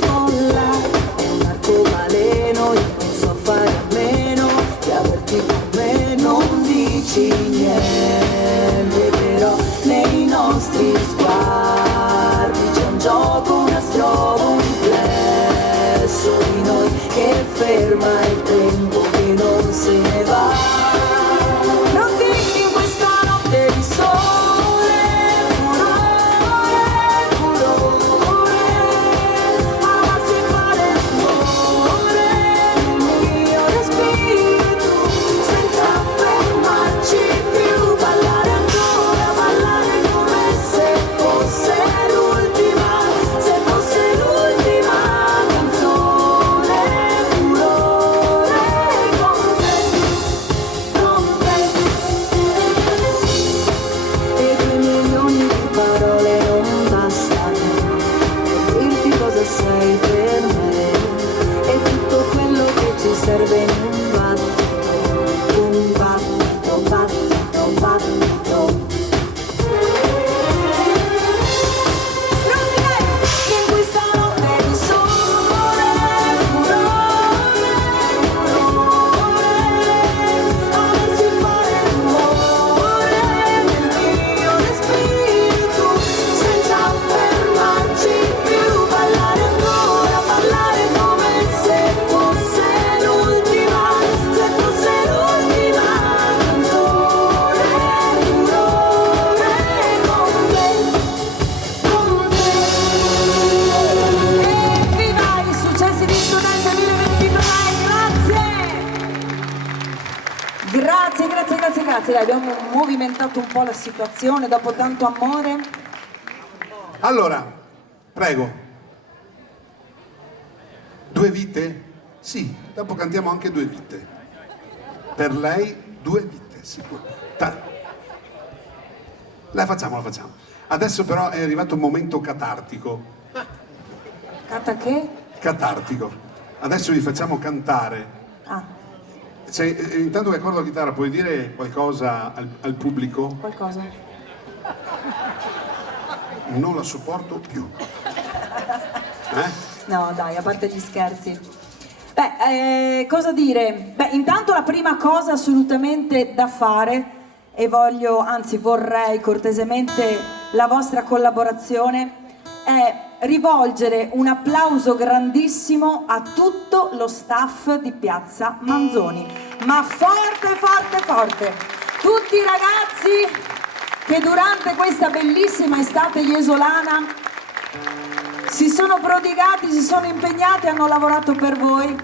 folla è un arcobaleno, io non so fare a meno di averti con me, non dici niente, però nei nostri sguardi c'è un gioco, un astrobo, un riflesso di noi che ferma il tempo che non se ne va. Non dici in questa notte di sole, furore, furore, amarsi fare l'amore nel mio respiro, senza fermarci più, ballare ancora, ballare come se fosse l'ultima canzone, furore con te. E 2 milioni di parole non bastano per dirti cosa sei per me e tutto quello che ci serve in un battito, un battito, battito, battito. In questa notte di sole, furore, furore, amarsi fare l'amore nel mio respiro, senza fermarci più, ballare ancora, ballare come se fosse l'ultima Grazie, dai, abbiamo movimentato un po' la situazione dopo tanto amore. Allora, prego. 2 vite? Sì, dopo cantiamo anche 2 vite. Per lei 2 vite, sicuro. La facciamo. Adesso però è arrivato un momento catartico. Cata che? Catartico. Adesso vi facciamo cantare. Ah. Intanto che accordo la chitarra, puoi dire qualcosa al pubblico? Qualcosa? Non la sopporto più. No, dai, a parte gli scherzi. Beh, cosa dire? Beh, intanto la prima cosa assolutamente da fare, e voglio, anzi vorrei cortesemente la vostra collaborazione, è rivolgere un applauso grandissimo a tutto lo staff di Piazza Manzoni, ma forte, forte, forte! Tutti i ragazzi che durante questa bellissima estate iesolana si sono prodigati, si sono impegnati, hanno lavorato per voi,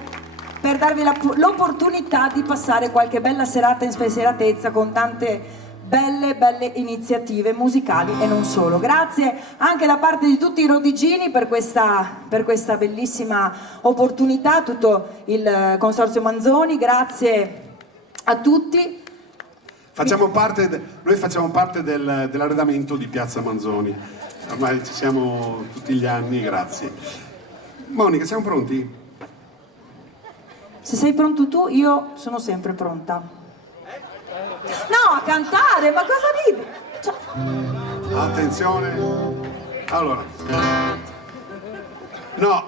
per darvi l'opportunità di passare qualche bella serata in spensieratezza con tante belle iniziative musicali e non solo. Grazie anche da parte di tutti i rodigini per questa bellissima opportunità, tutto il Consorzio Manzoni, grazie a tutti. Noi facciamo parte dell'arredamento di Piazza Manzoni, ormai ci siamo tutti gli anni, grazie. Monica, siamo pronti? Se sei pronto tu, io sono sempre pronta. No, a cantare, ma cosa ridi? Cioè... Attenzione. Allora, no,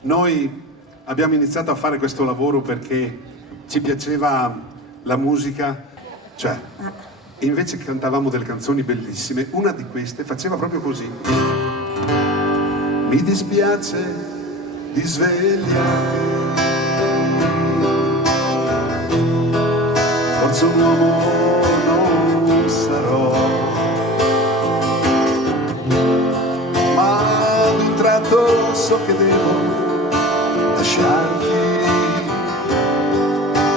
noi abbiamo iniziato a fare questo lavoro perché ci piaceva la musica, cioè, invece cantavamo delle canzoni bellissime. Una di queste faceva proprio così. Mi dispiace di svegliarti, forse un uomo non sarò, ma ad un tratto so che devo lasciarti,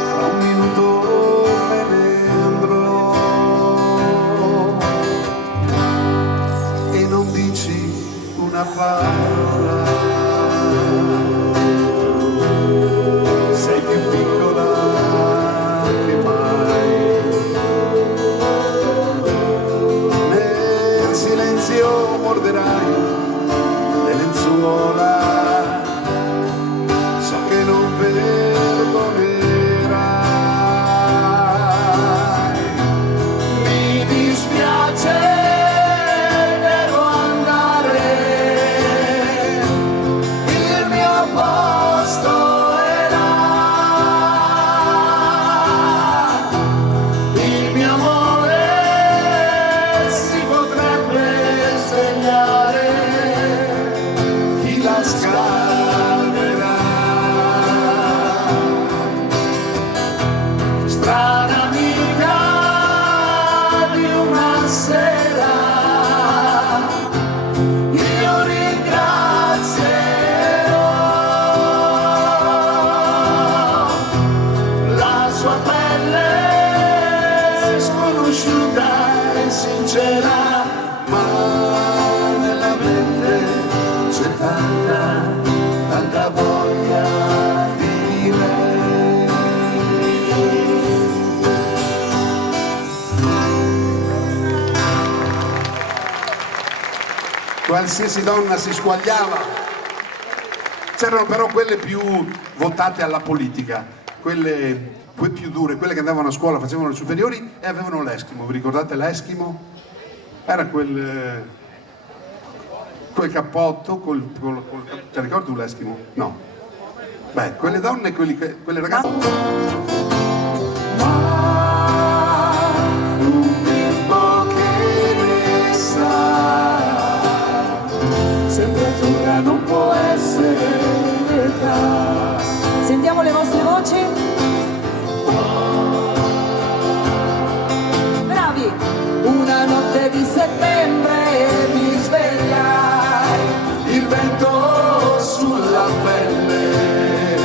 fra un minuto me ne andrò e non dici una parola, sei più piccola che mai, nel silenzio morderai le lenzuola, so che non perdonerai, mi dispiace, devo andare, il mio posto è là, il mio amore si potrebbe svegliare, chi la scalderà, strana amica di una sera, io ringrazierò la sua pelle sconosciuta e sincera, ma nella mente c'è tanta voglia di lei. Qualsiasi donna si squagliava. C'erano però quelle più votate alla politica, quelle più dure, quelle che andavano a scuola, facevano le superiori e avevano l'Eskimo. Vi ricordate l'Eskimo? Era quel cappotto, ti ricordi tu l'Eskimo? No. Beh, quelle donne, quelle ragazze. Un bimbo che ne sa, sempre azzurra non può essere l'età. Sentiamo le vostre voci. Bravi. Una notte di settembre mi svegliai, il vento sulla pelle,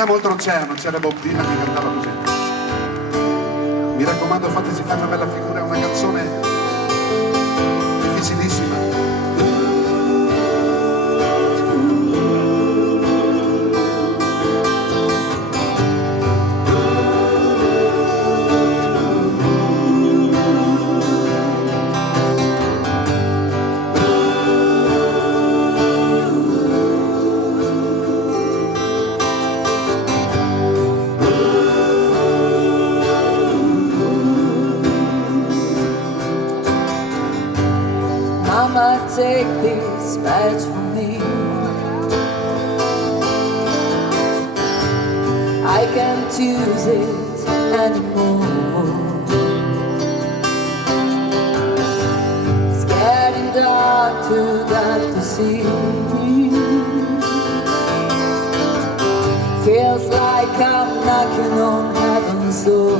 Andiamo oltreoceano, c'era Bob Dylan che cantava così. Mi raccomando, fateci fare una bella figura, è una canzone difficilissima. Mama, take this badge from me. I can't use it anymore. It's getting dark, too dark to see. Feels like I'm knocking on heaven's door.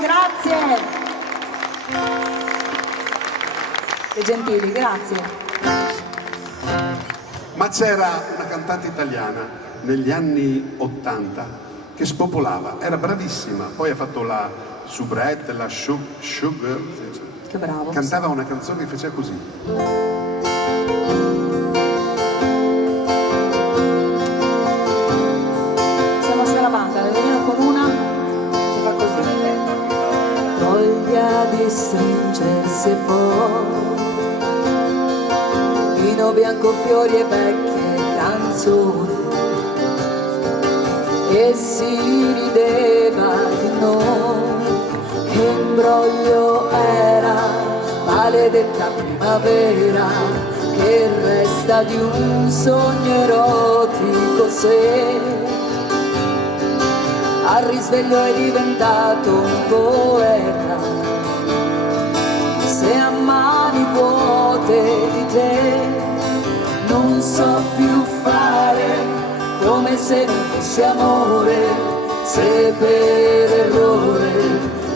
Grazie. Che gentili, grazie. Ma c'era una cantante italiana negli anni '80 che spopolava, era bravissima, poi ha fatto la soubrette, la sugar, Che bravo. cantava una canzone che faceva così. Siamo a Saravanta, nemmeno con una che fa così. Voglia di stringersi e poi vino bianco, fiori e vecchie canzoni, e si rideva di noi, che imbroglio era, maledetta primavera, che resta di un sogno erotico se al risveglio è diventato un poeta, se a mani vuote di te non so più fare, come se non fosse amore, se per errore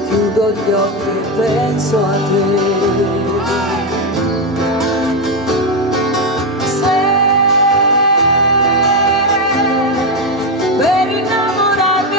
chiudo gli occhi e penso a te. Per innamorarmi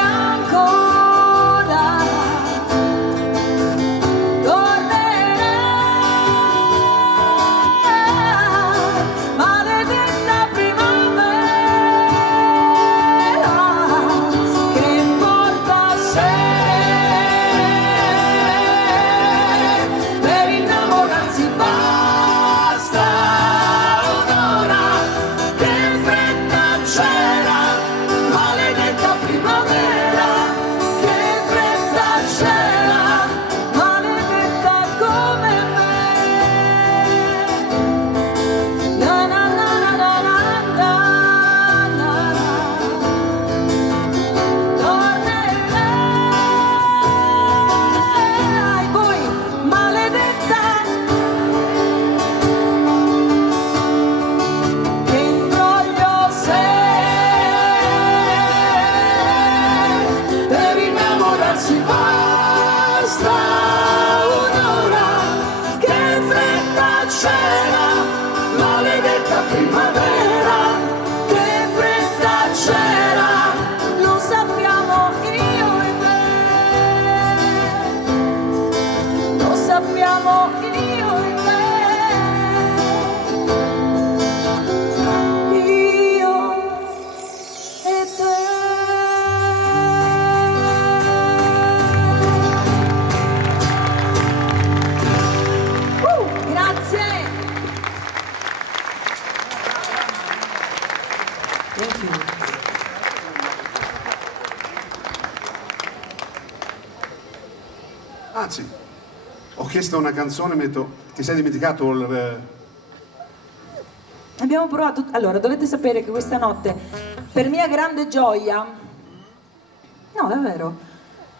Thank you. Anzi, ho chiesto una canzone, mi ho detto, ti sei dimenticato il... Abbiamo provato, allora dovete sapere che questa notte, per mia grande gioia, no davvero,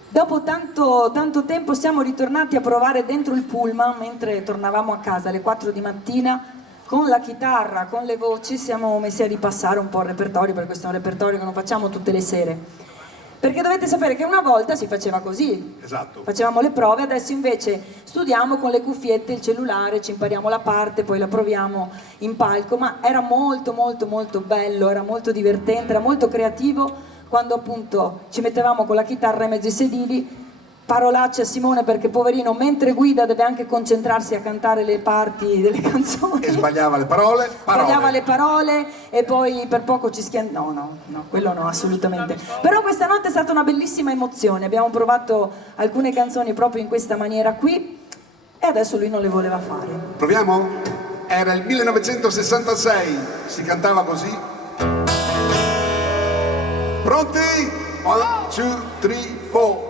dopo tanto tempo siamo ritornati a provare dentro il pullman mentre tornavamo a casa alle 4 di mattina con la chitarra, con le voci, siamo messi a ripassare un po' il repertorio, perché questo è un repertorio che non facciamo tutte le sere. Perché dovete sapere che una volta si faceva così, Esatto. facevamo le prove, adesso invece studiamo con le cuffiette, il cellulare, ci impariamo la parte, poi la proviamo in palco, ma era molto molto molto bello, era molto divertente, era molto creativo quando appunto ci mettevamo con la chitarra in mezzo ai sedili, parolacce a Simone perché poverino mentre guida deve anche concentrarsi a cantare le parti delle canzoni. E sbagliava le parole. Sbagliava le parole e poi per poco ci schiantava. No, quello no, assolutamente. Però questa notte è stata una bellissima emozione. Abbiamo provato alcune canzoni proprio in questa maniera qui e adesso lui non le voleva fare. Proviamo? Era il 1966, si cantava così. Pronti? 1, 2, 3, 4.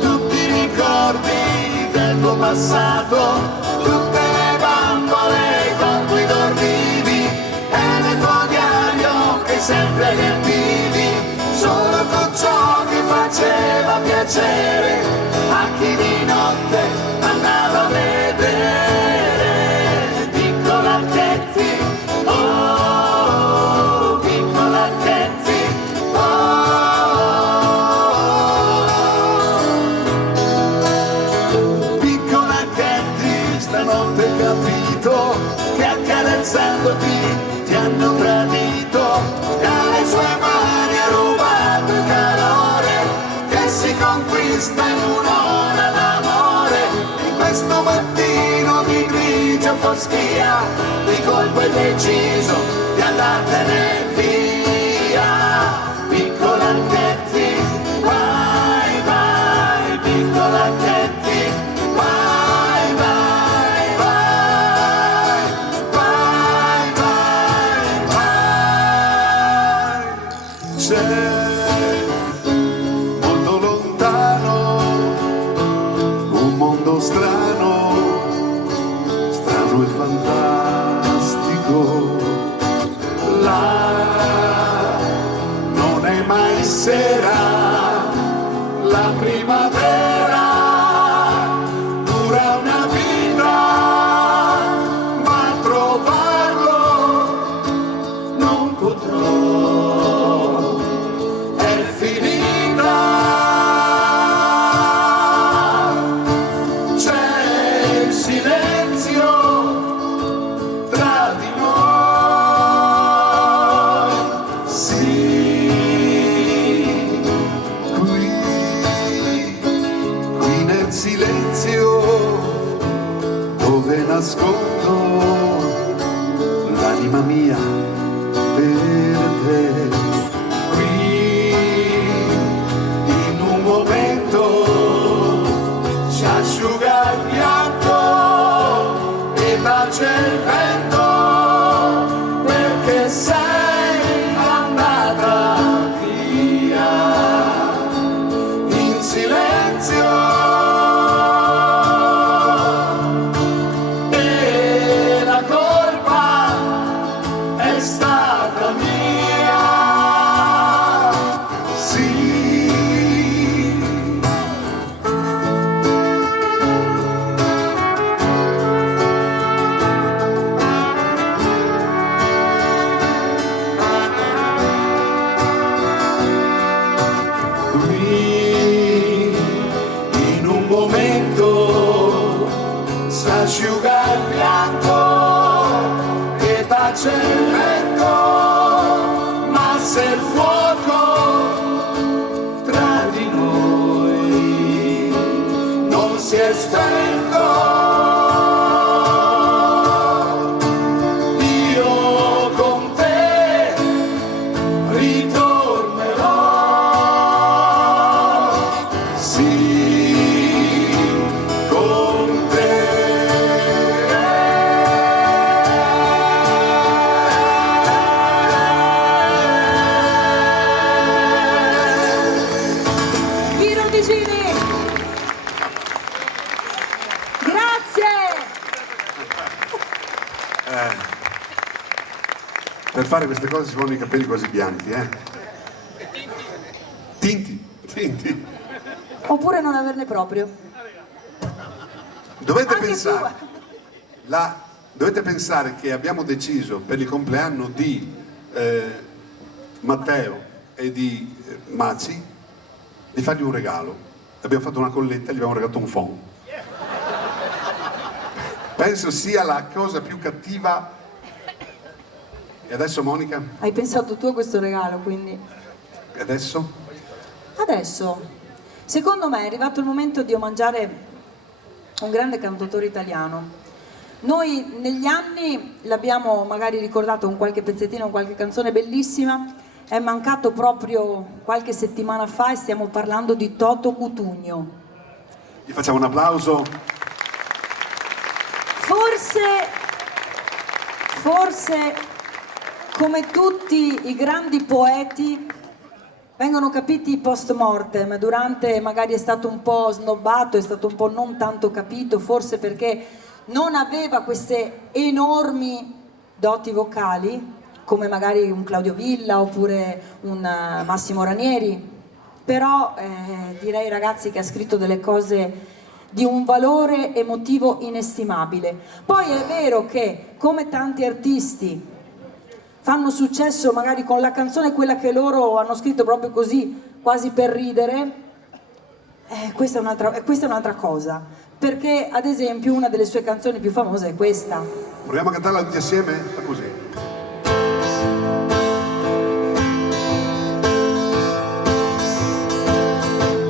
Tutti i ricordi del tuo passato, tutte le bambole con cui dormivi e nel tuo diario che sempre riempivi, solo con ciò che faceva piacere a chi di notte andava a vedere. Piccola Katy, oh, piccola Katy, stanotte capito che accarezzandoti ti hanno tradito, dalle sue mani ha rubato il calore che si conquista in un'ora l'amore. In questo mattino di grigia foschia di colpo hai deciso di andartene via. Piccola Katy, vai, vai, piccola Katy, vai, vai, vai, vai, vai, vai. C'è molto lontano un mondo strano, strano e fantastico. Là non è mai sera, la primavera dura una vita, ma trovarlo non potrò, è finita. C'è il silenzio tra di noi, sì, qui nel silenzio dove nascondo l'anima mia per te. Qui in un momento si asciuga il pianto e tace il vento, perché sei andata via in silenzio. E la colpa è stata mia. si è spento. Io con te ritornerò, sì, con te. Vino Digini! Grazie! Per fare queste cose si fanno i capelli quasi bianchi, Tinti. Oppure non averne proprio. Dovete Anche pensare, tu. dovete pensare che abbiamo deciso per il compleanno di Matteo e di Maci di fargli un regalo. Abbiamo fatto una colletta e gli abbiamo regalato un phone. Penso sia la cosa più cattiva. E adesso Monica? Hai pensato tu a questo regalo, quindi. E adesso? Adesso, secondo me è arrivato il momento di omaggiare un grande cantautore italiano. Noi negli anni l'abbiamo magari ricordato con qualche pezzettino, con qualche canzone bellissima, è mancato proprio qualche settimana fa e stiamo parlando di Toto Cutugno. Gli facciamo un applauso. Forse, come tutti i grandi poeti, vengono capiti post mortem, durante magari è stato un po' snobbato, è stato un po' non tanto capito, forse perché non aveva queste enormi doti vocali, come magari un Claudio Villa oppure un Massimo Ranieri, però direi ragazzi che ha scritto delle cose di un valore emotivo inestimabile. Poi è vero che come tanti artisti fanno successo magari con la canzone quella che loro hanno scritto proprio così, quasi per ridere, questa è un'altra cosa, perché ad esempio una delle sue canzoni più famose è questa. Proviamo a cantarla tutti assieme? Fa così.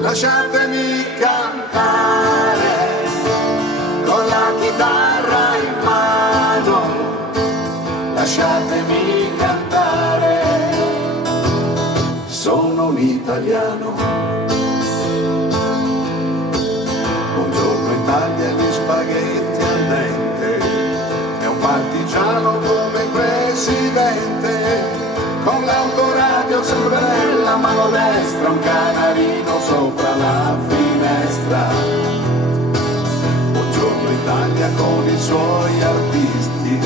Lasciatemi cantare con la chitarra in mano, lasciatemi cantare, sono un italiano. Buongiorno Italia, gli spaghetti al dente, è un partigiano come presidente, con l'autoradio sempre la mano destra, un canarino sopra la finestra. Buongiorno Italia con i suoi artisti,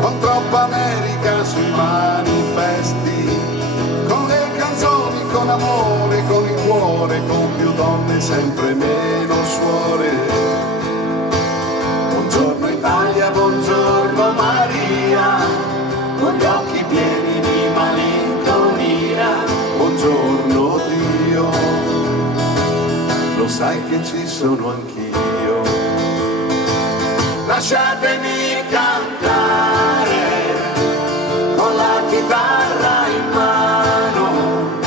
con troppa America sui manifesti, con le canzoni, con amore, con il cuore, con più donne, sempre meno suore. Buongiorno Italia, buongiorno Maria, con gli occhi pieni di malinconia, buongiorno Dio, lo sai che ci sono anch'io. Lasciatemi cantare con la chitarra in mano,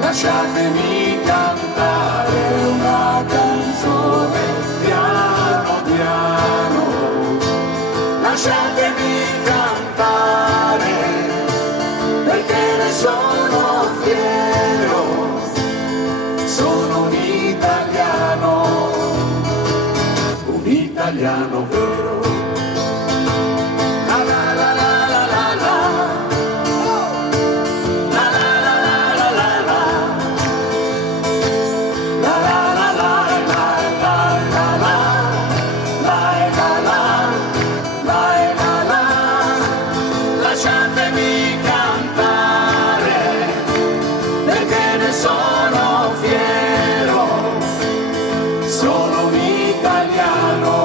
lasciatemi cantare una canzone piano piano, lasciatemi cantare perché ne sono fiero, sono un italiano vero. La la la la la la la. La la la la la la la. La la la la la la la la. La la la la la. Lasciatemi cantare perché ne sono fiero, sono un italiano.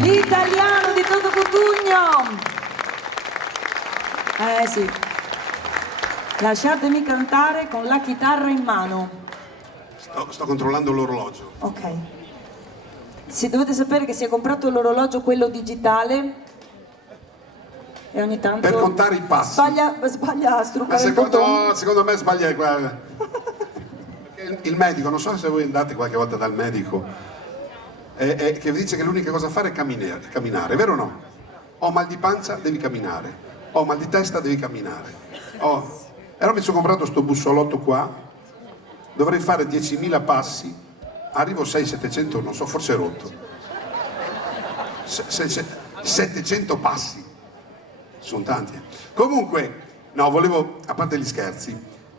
L'italiano di Toto Cutugno! Sì. Lasciatemi cantare con la chitarra in mano. Sto controllando l'orologio. Ok. dovete sapere che si è comprato l'orologio, quello digitale, e ogni tanto Per contare i passi. sbaglia a Ma struccare il bottone. secondo me sbaglia qua. Perché il medico, non so se voi andate qualche volta dal medico, che vi dice che l'unica cosa da fare è camminare, vero o no? Ho mal di pancia, devi camminare. Ho mal di testa, devi camminare. E allora mi sono comprato sto bussolotto qua, dovrei fare 10.000 passi, arrivo 600-700, non so, forse è rotto. 700 passi. Sono tanti. Comunque, no, volevo, a parte gli scherzi,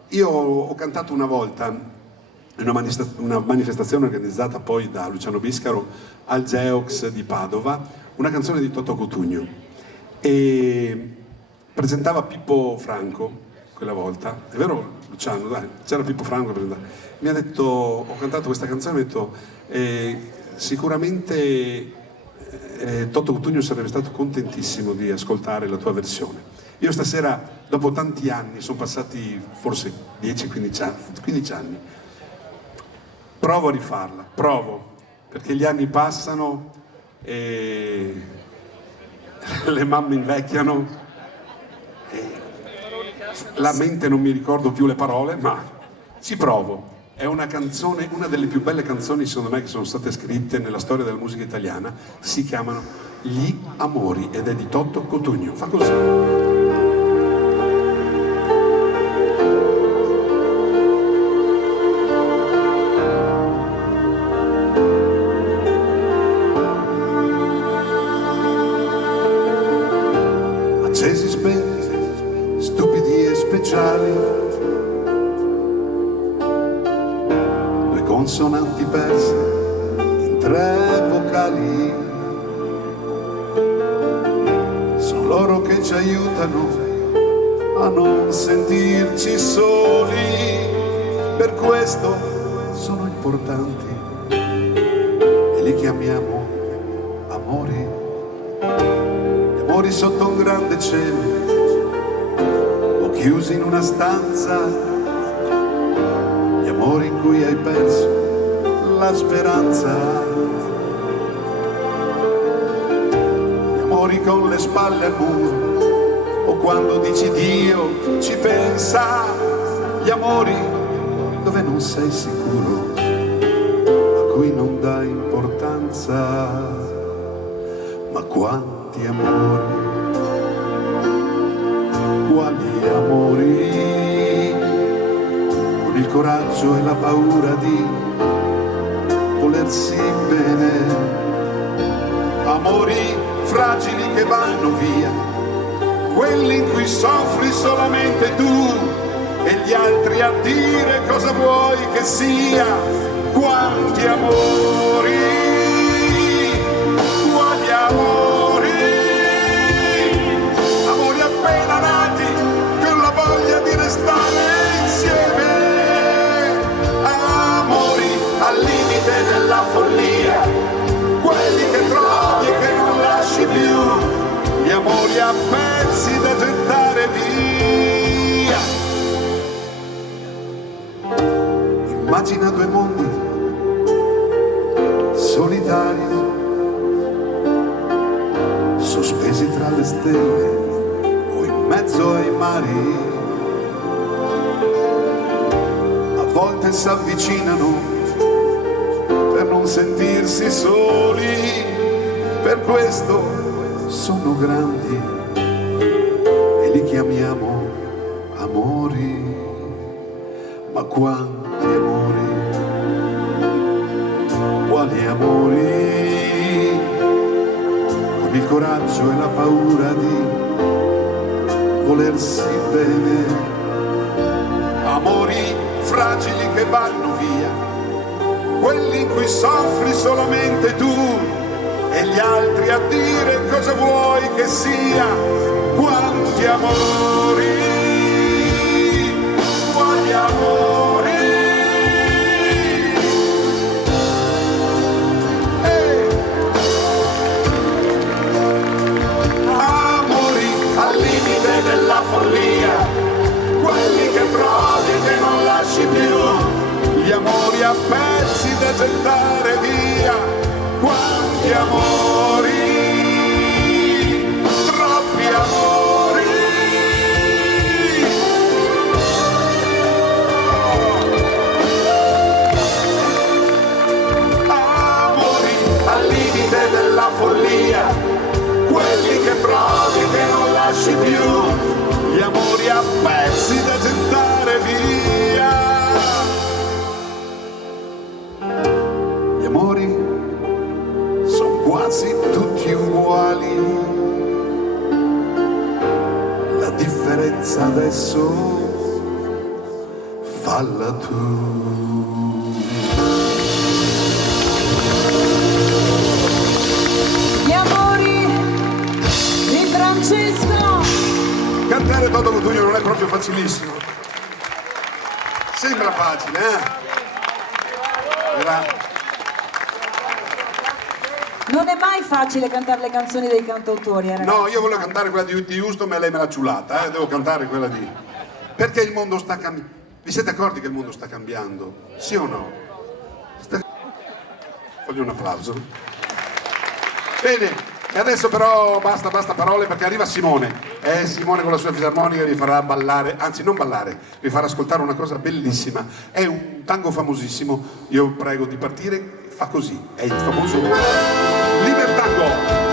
io ho cantato una volta in una manifestazione organizzata poi da Luciano Biscaro al Geox di Padova, una canzone di Toto Cutugno, e presentava Pippo Franco quella volta, è vero Luciano? Dai, c'era Pippo Franco a presentare. Mi ha detto, ho cantato questa canzone, mi ha detto, sicuramente Toto Cutugno sarebbe stato contentissimo di ascoltare la tua versione. Io stasera, dopo tanti anni, sono passati forse 10-15 anni, provo a rifarla, perché gli anni passano e le mamme invecchiano e la mente non mi ricordo più le parole, ma ci provo. È una canzone, una delle più belle canzoni secondo me che sono state scritte nella storia della musica italiana, si chiamano Gli Amori ed è di Toto Cutugno. Fa così. Accesi, spenti, stupidi e speciali, consonanti perse in 3 vocali, sono loro che ci aiutano a non sentirci soli, per questo sono importanti e li chiamiamo amori, gli amori sotto un grande cielo o chiusi in una stanza, amori in cui hai perso la speranza, gli amori con le spalle al muro o quando dici Dio ci pensa, gli amori dove non sei sicuro, a cui non dai importanza, ma quanti amori, quali amori, il coraggio e la paura di volersi bene, amori fragili che vanno via, quelli in cui soffri solamente tu e gli altri a dire cosa vuoi che sia, quanti amori, quali amori, amori appena nati con la voglia di restare insieme, al limite della follia, quelli che trovi e che non lasci più, gli amori a pezzi da gettare via. Immagina 2 mondi solitari, sospesi tra le stelle o in mezzo ai mari, a volte s'avvicinano per non sentirsi soli, per questo sono grandi e li chiamiamo amori, ma quanti amori, quali amori, con il coraggio e la paura di volersi bene, amori fragili che vanno via, quelli in cui soffri solamente tu e gli altri a dire cosa vuoi che sia, quanti amori, quali amori, amori al limite della follia, quelli che provi e che non lasci più, gli amori a pezzi da gettare via. follia, quelli che provi che non lasci più, gli amori a pezzi da gettare via. Gli amori sono quasi tutti uguali, la differenza adesso falla tu. Gli amori di Francesco. Cantare Toto Cutugno non è proprio facilissimo. Sembra facile, Non è mai facile cantare le canzoni dei cantautori, ragazzi. No, io volevo cantare quella di Houston, ma lei me l'ha ciulata, devo cantare quella di... Perché il mondo sta cambiando. Vi siete accorti che il mondo sta cambiando? Sì o no? Voglio un applauso. Bene, e adesso però basta parole perché arriva Simone. Simone con la sua fisarmonica vi farà ballare, anzi non ballare, vi farà ascoltare una cosa bellissima. È un tango famosissimo, io prego di partire, fa così, è il famoso Libertango.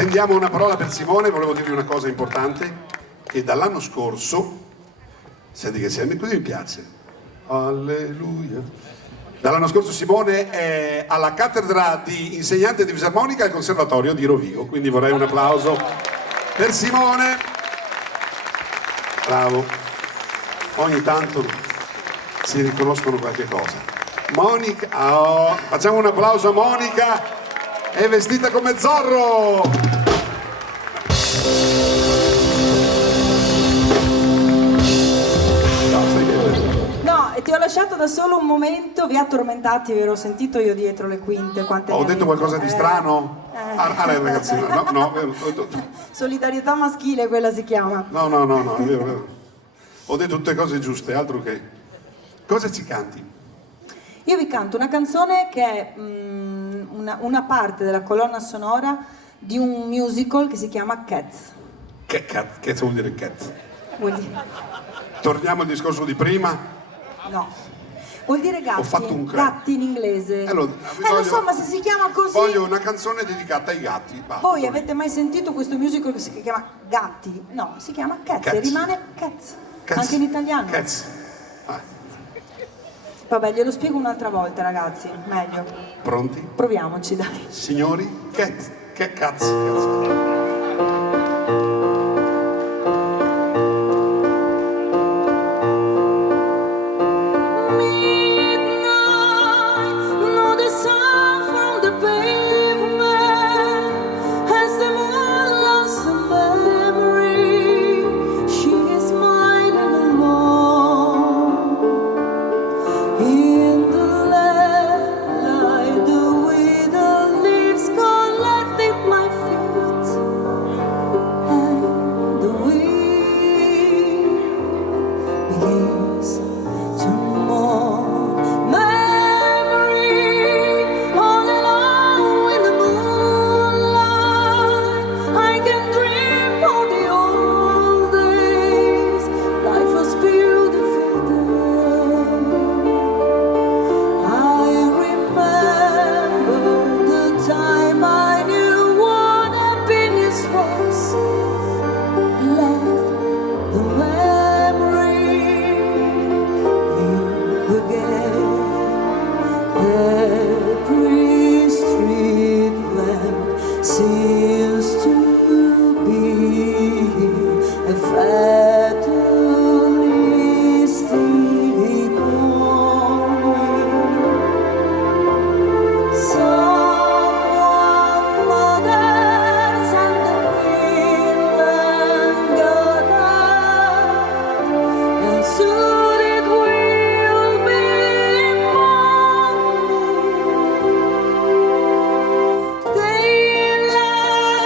Attendiamo una parola per Simone, volevo dirvi una cosa importante, che dall'anno scorso, senti che sei, così mi piace, alleluia, dall'anno scorso Simone è alla cattedra di insegnante di fisarmonica al Conservatorio di Rovigo, quindi vorrei un applauso per Simone, bravo, ogni tanto si riconoscono qualche cosa. Monica, oh, facciamo un applauso a Monica, è vestita come Zorro! No, stai bene. No, e ti ho lasciato da solo un momento, vi ha tormentati, ve l'ho sentito io dietro le quinte. Quante Ho ne detto avete? qualcosa di strano? Ragazzino, no, Solidarietà maschile quella si chiama. no, è vero, è vero. Ho detto tutte cose giuste, altro che... Cosa ci canti? Io vi canto una canzone che è una parte della colonna sonora di un musical che si chiama Cats. Che vuol dire cat? Vuol dire... Torniamo al discorso di prima. No. Vuol dire gatti. Ho fatto un crack. Gatti in inglese. Allora, lo so, ma se si chiama così... Voglio una canzone dedicata ai gatti. Basta. Voi avete mai sentito questo musical che si chiama Gatti? No, si chiama Cats e Cats. rimane Cats. Cats. Anche in italiano. Cats. Ah, Vabbè, glielo spiego un'altra volta, ragazzi. Meglio. pronti? Proviamoci, dai. Signori, cats. Know the sound from the pavement as the moon lost her memory. She is smiling alone in the land, like the withered leaves collecting my feet, and the wind begins to mourn. Memory, all alone in the moonlight, I can dream of the old days. Life was beautiful then. I remember the time I knew what happiness was. Let the memory live again. Every street lamp seems to be a fatalistic warning. Someone mothers and the Finland gathered, and soon it will be morning. Daylight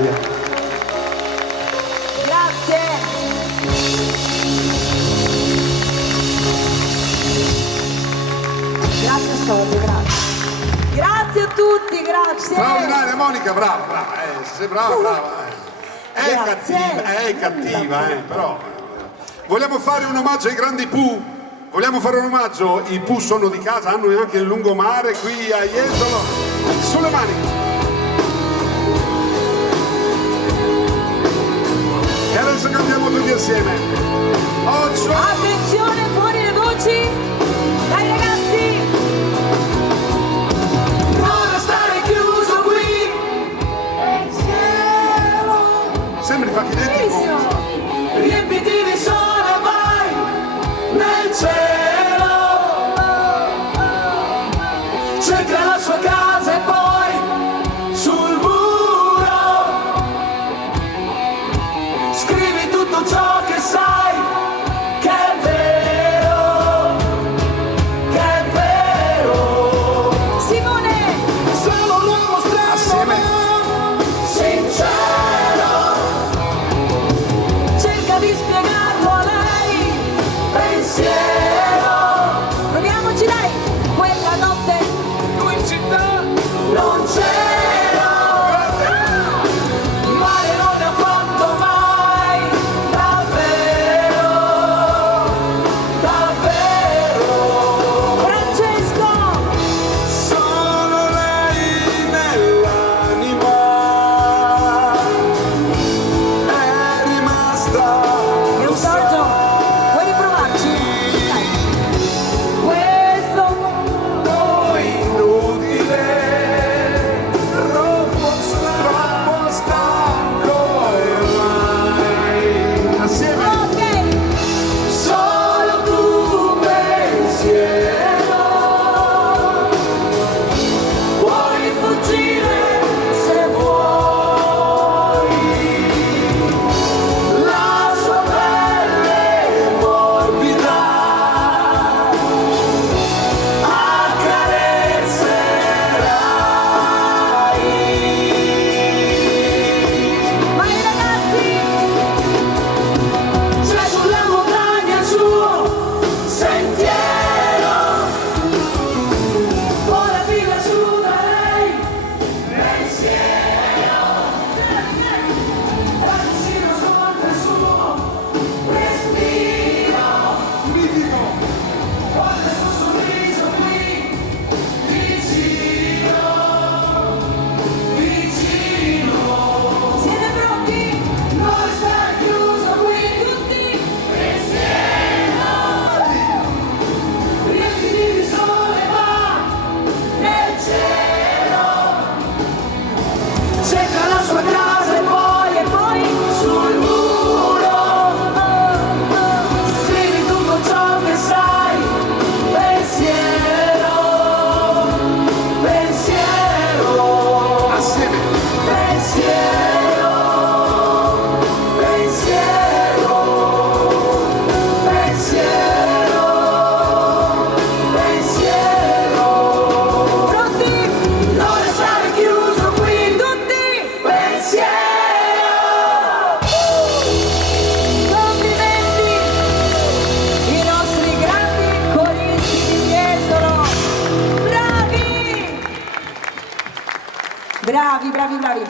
straordinaria. Grazie. Grazie Scopo, grazie. Grazie a tutti, grazie. Straordinaria Monica, brava, brava. È Grazie. cattiva, però. Vogliamo fare un omaggio ai grandi Pooh. Vogliamo fare un omaggio? I Pooh sono di casa, hanno anche il lungomare qui a Jesolo. Sulle mani. E adesso cantiamo tutti assieme. Occhio. Attenzione, fuori le voci. Dai ragazzi. Non restare chiuso qui. Sembri facchinetti. Riempiti di sole, vai nel cielo. Cerca la sua casa e poi sul muro scrivi tutto ciò che sai, che è vero, che è vero. Simone. Sono un uomo Assieme. sincero. Cerca di spiegarlo a lei. Pensiero, Proviamoci, dai. Quella notte. tu in città non c'ero. Male non ne ho fatto mai, davvero, davvero. Francesco. Solo lei nell'anima è rimasta. Io Giorgio, vuoi riprovarci? Dai. Questo Mondo inutile, troppo stanco ormai. Assieme. ok. Solo tu pensiero, puoi fuggire se vuoi. La sua pelle morbida accarezzerai. Vai ragazzi. C'è sulla montagna il suo sentiero, ora vive su da lei, pensiero, da vicino sotto il suo respiro, guarda il suo sorriso qui, vicino, vicino. Siete pronti? Non restare chiuso qui, tutti pensiero. Riempiti di sole, va nel cielo. Cerca la sua casa e poi sul muro scrivi tutto ciò che sai. Pensiero, pensiero, Assieme. pensiero, pensiero, pensiero, pensiero. Pronti? Non restare chiuso qui, tutti pensiero. Complimenti! I nostri grandi coristi di Jesolo! Bravi! Bravi, bravi, bravi!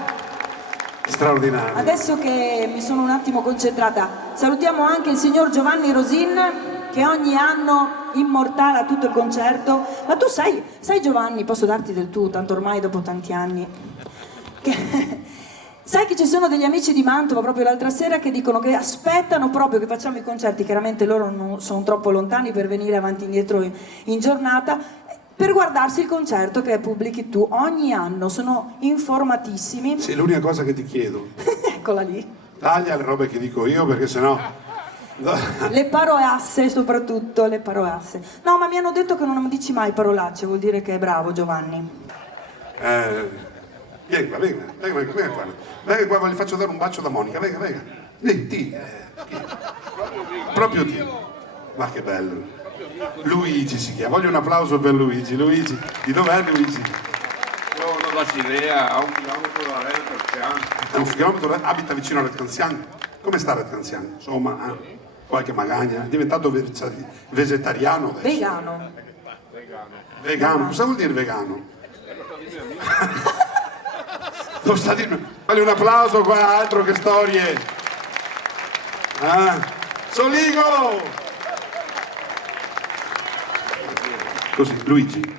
Straordinario. Adesso che mi sono un attimo concentrata, salutiamo anche il signor Giovanni Rosin che ogni anno immortala tutto il concerto. Ma tu sai Giovanni, posso darti del tu, tanto ormai dopo tanti anni, sai che ci sono degli amici di Mantova proprio l'altra sera che dicono che aspettano proprio che facciamo i concerti, chiaramente loro non sono troppo lontani per venire avanti e indietro in giornata, per guardarsi il concerto che pubblichi tu ogni anno, sono informatissimi. Sì, l'unica cosa che ti chiedo, Eccola lì. taglia le robe che dico io perché sennò. Le parolacce soprattutto, le parolacce. No, ma mi hanno detto che non dici mai parolacce, vuol dire che è bravo Giovanni. Vieni qua, venga qua, gli faccio dare un bacio da Monica, venga. Ti. Proprio ti. Ma che bello. Luigi si chiama, voglio un applauso per Luigi. Di dov'è Luigi? Basilea, a 1 chilometro da Red Canziano. È un chilometro, abita vicino a Red Canziano. Come sta Red Canziano? Insomma, qualche magagna. È diventato vegetariano adesso. Vegano. Vegano, cosa vuol dire vegano? Non sta di... Fagli un applauso qua, altro che storie. Soligo! Così, Luigi.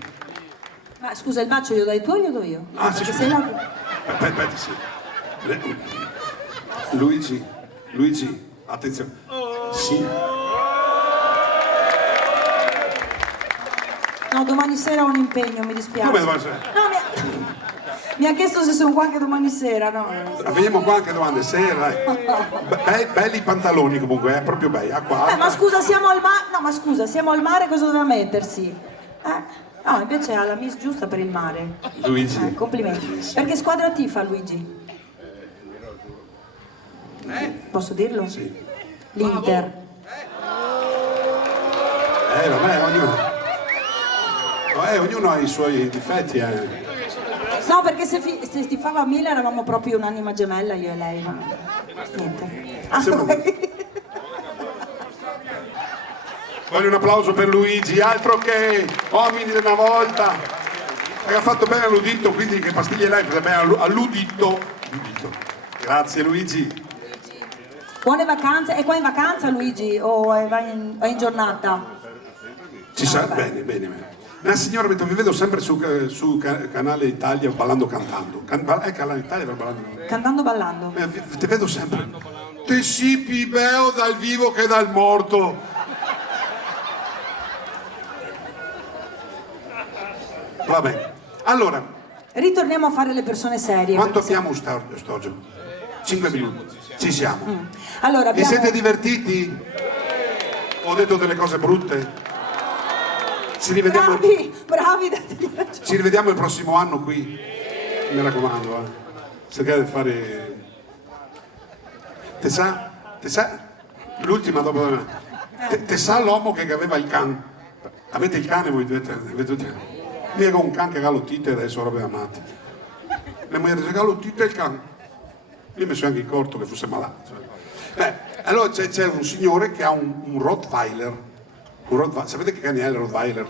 Ma scusa, il bacio glielo dai tu o glielo do io? Ah, sì, Perché scusa. sei là... Aspetta, sì. Luigi, attenzione. Sì. No, domani sera ho un impegno, mi dispiace. Come domani sera? No, mi ha chiesto se sono qua anche domani sera, no? Veniamo qua anche domani sera. Belli i pantaloni comunque, proprio belli. Qua. Ma scusa, siamo al mare. No, ma scusa, siamo al mare, cosa doveva mettersi? No, invece ha la miss giusta per il mare. Luigi. Complimenti. Perché squadra tifa Luigi? Posso dirlo? Sì. L'Inter. Vabbè, ognuno ha i suoi difetti, No, perché se tifava Milan eravamo proprio un'anima gemella io e lei, ma niente. Voglio un applauso per Luigi, altro che uomini di una volta. Ha fatto bene all'udito, quindi che pastiglie lei? Fa bene all'udito. Grazie Luigi. Buone vacanze. È qua in vacanza Luigi o va in giornata? Ci sa bene. La signora, mentre vi vedo sempre su Canale Italia ballando cantando. Canale Italia ballando. Cantando ballando. Ti vedo sempre. Te sì più bello dal vivo che dal morto. Vabbè. Allora. Ritorniamo a fare le persone serie. Quanto abbiamo st'oggi? 5 minuti. Ci siamo. Allora, Vi siete divertiti? Ho detto delle cose brutte? Ci rivediamo. Bravi. Ci rivediamo il prossimo anno qui. Mi raccomando, cercate di fare. Te sa? L'ultima dopo di me. Te sa l'uomo che aveva il can? Avete il cane voi? Avete mica un can che galottite adesso, robe amate. Mia moglie dice galottite il can. Io mi sono anche accorto che fosse malato. Allora c'è un signore che ha un Rottweiler. Sapete che cane è il Rottweiler?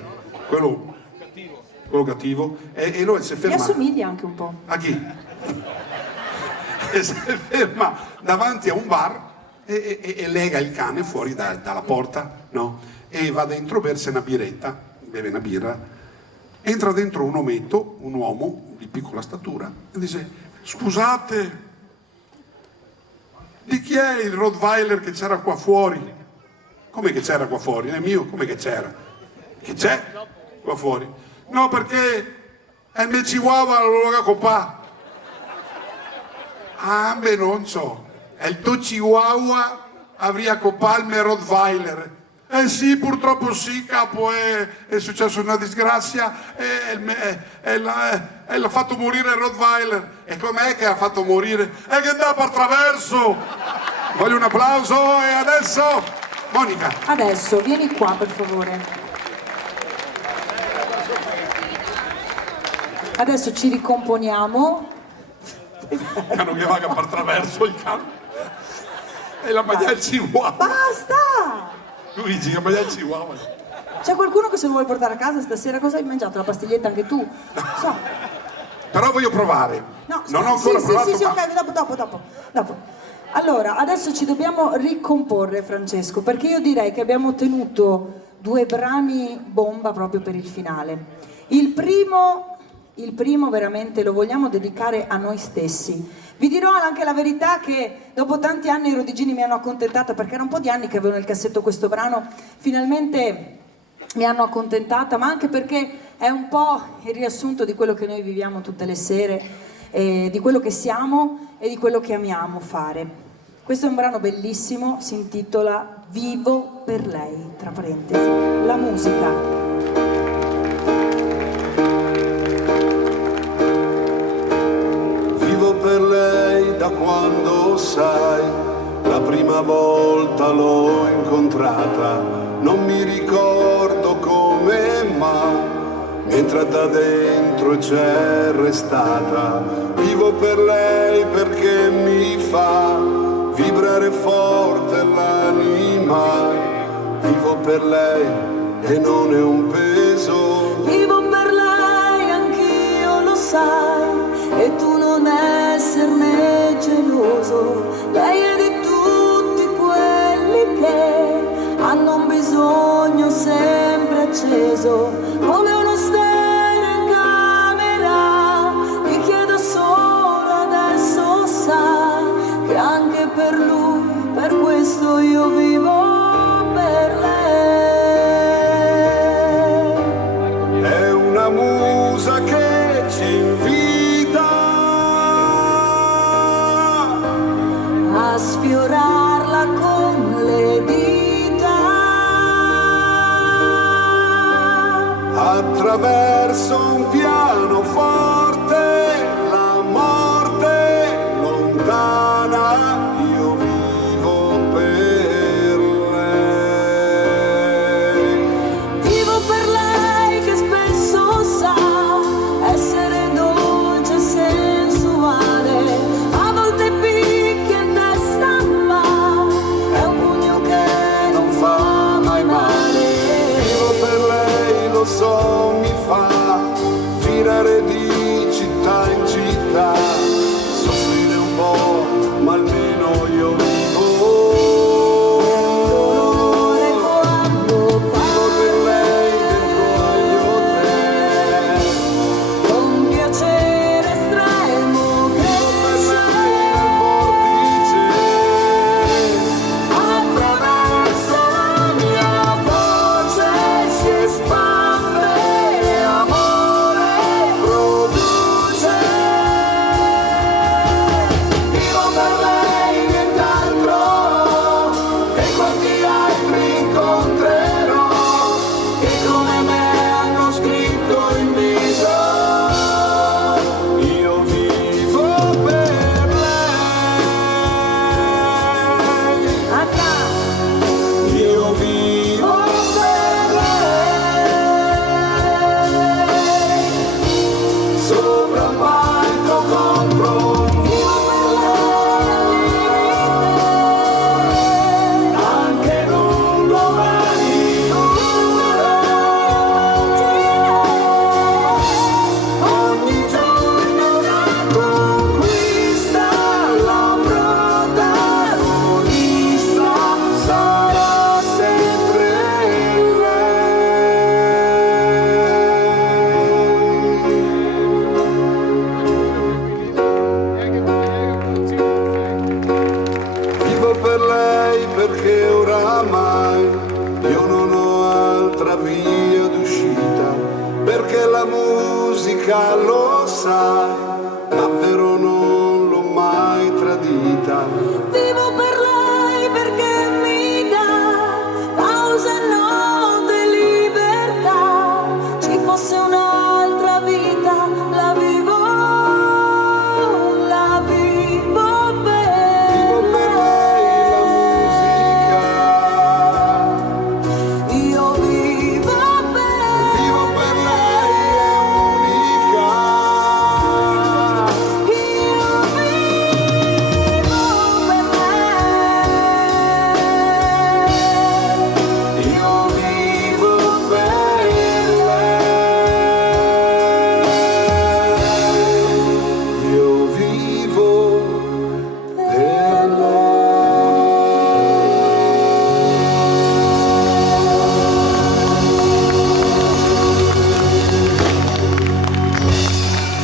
Quello cattivo. E lui si Mi ferma. assomiglia anche un po'. A chi? E si ferma davanti a un bar e lega il cane fuori dalla porta, no? E va dentro a bersi una biretta, beve una birra. Entra dentro un ometto, un uomo di piccola statura, e dice: scusate, di chi è il Rottweiler che c'era qua fuori? Come che c'era qua fuori? È mio, come che c'era? Che c'è qua fuori? No, perché è il mio chihuahua, lo loga copà. Ah, beh, non so. È il tuo chihuahua avrà copà il mio Rottweiler. Sì, purtroppo sì, capo, è successa una disgrazia e l'ha fatto morire il Rottweiler. E com'è che ha fatto morire? È che andava attraverso. Voglio un applauso e adesso Monica. Adesso, vieni qua per favore. Adesso ci ricomponiamo. Cano che vaga per attraverso il cane. E la maglia il chihuahua. Basta! Luigi, la maglia il chihuahua. C'è qualcuno che se lo vuole portare a casa stasera? Cosa hai mangiato? La pastiglietta anche tu? So. Però voglio provare. No, non ho ancora provato. Sì, ok, dopo. Allora, adesso ci dobbiamo ricomporre, Francesco, perché io direi che abbiamo tenuto 2 brani bomba proprio per il finale. Il primo veramente lo vogliamo dedicare a noi stessi. Vi dirò anche la verità che dopo tanti anni i Rodigini mi hanno accontentata, perché era un po' di anni che avevo nel cassetto questo brano, finalmente mi hanno accontentata, ma anche perché è un po' il riassunto di quello che noi viviamo tutte le sere, di quello che siamo e di quello che amiamo fare. Questo è un brano bellissimo, si intitola Vivo per lei, tra parentesi, la musica. Vivo per lei da quando, sai, la prima volta l'ho incontrata. Non mi ricordo come, ma entra da dentro e c'è restata. Vivo per lei perché mi fa vibrare forte l'anima. Vivo per lei e non è un peso. Vivo per lei, anch'io lo sai, e tu non esserne geloso. Lei è di tutti quelli che hanno un bisogno sempre acceso, come uno stereo in camera. Mi chiedo solo adesso, sa che anche per lui, per questo io vivo per lei. È una musa che ci invita A sfiorarla con le dita, attraverso un pianoforte, la morte lontana. Io vivo per lei. vivo per lei che spesso sa essere dolce e sensuale, a volte picchia in testa ma è un pugno che non fa mai male. Vivo per lei, lo so, mi fa girare di città in città, soffrire un po', ma almeno io vivo. Dolore quando Vivo per lei dentro agli hotel. con piacere estremo cresce attraverso la mia voce, si espande e amore produce. Vivo per lei, nient'altro, e quanti altri incontrerò che come me hanno scritto in viso. Io vivo per lei. Io vivo per lei. Sopra un palco contro un muro, anche in un domani futuro. Ogni giorno una conquista, la protagonista sarà sempre lei. Vivo per lei perché oramai io non ho altra via d'uscita, perché la musica, lo sai, davvero non l'ho mai tradita. Vivo per lei perché mi dà pausa e notte libertà. Ci fosse un'altra vita, la vivo per Vivo per lei la musica. io vivo per Vivo per lei è unica. io vivo per lei. Io vivo per lei. Io vivo per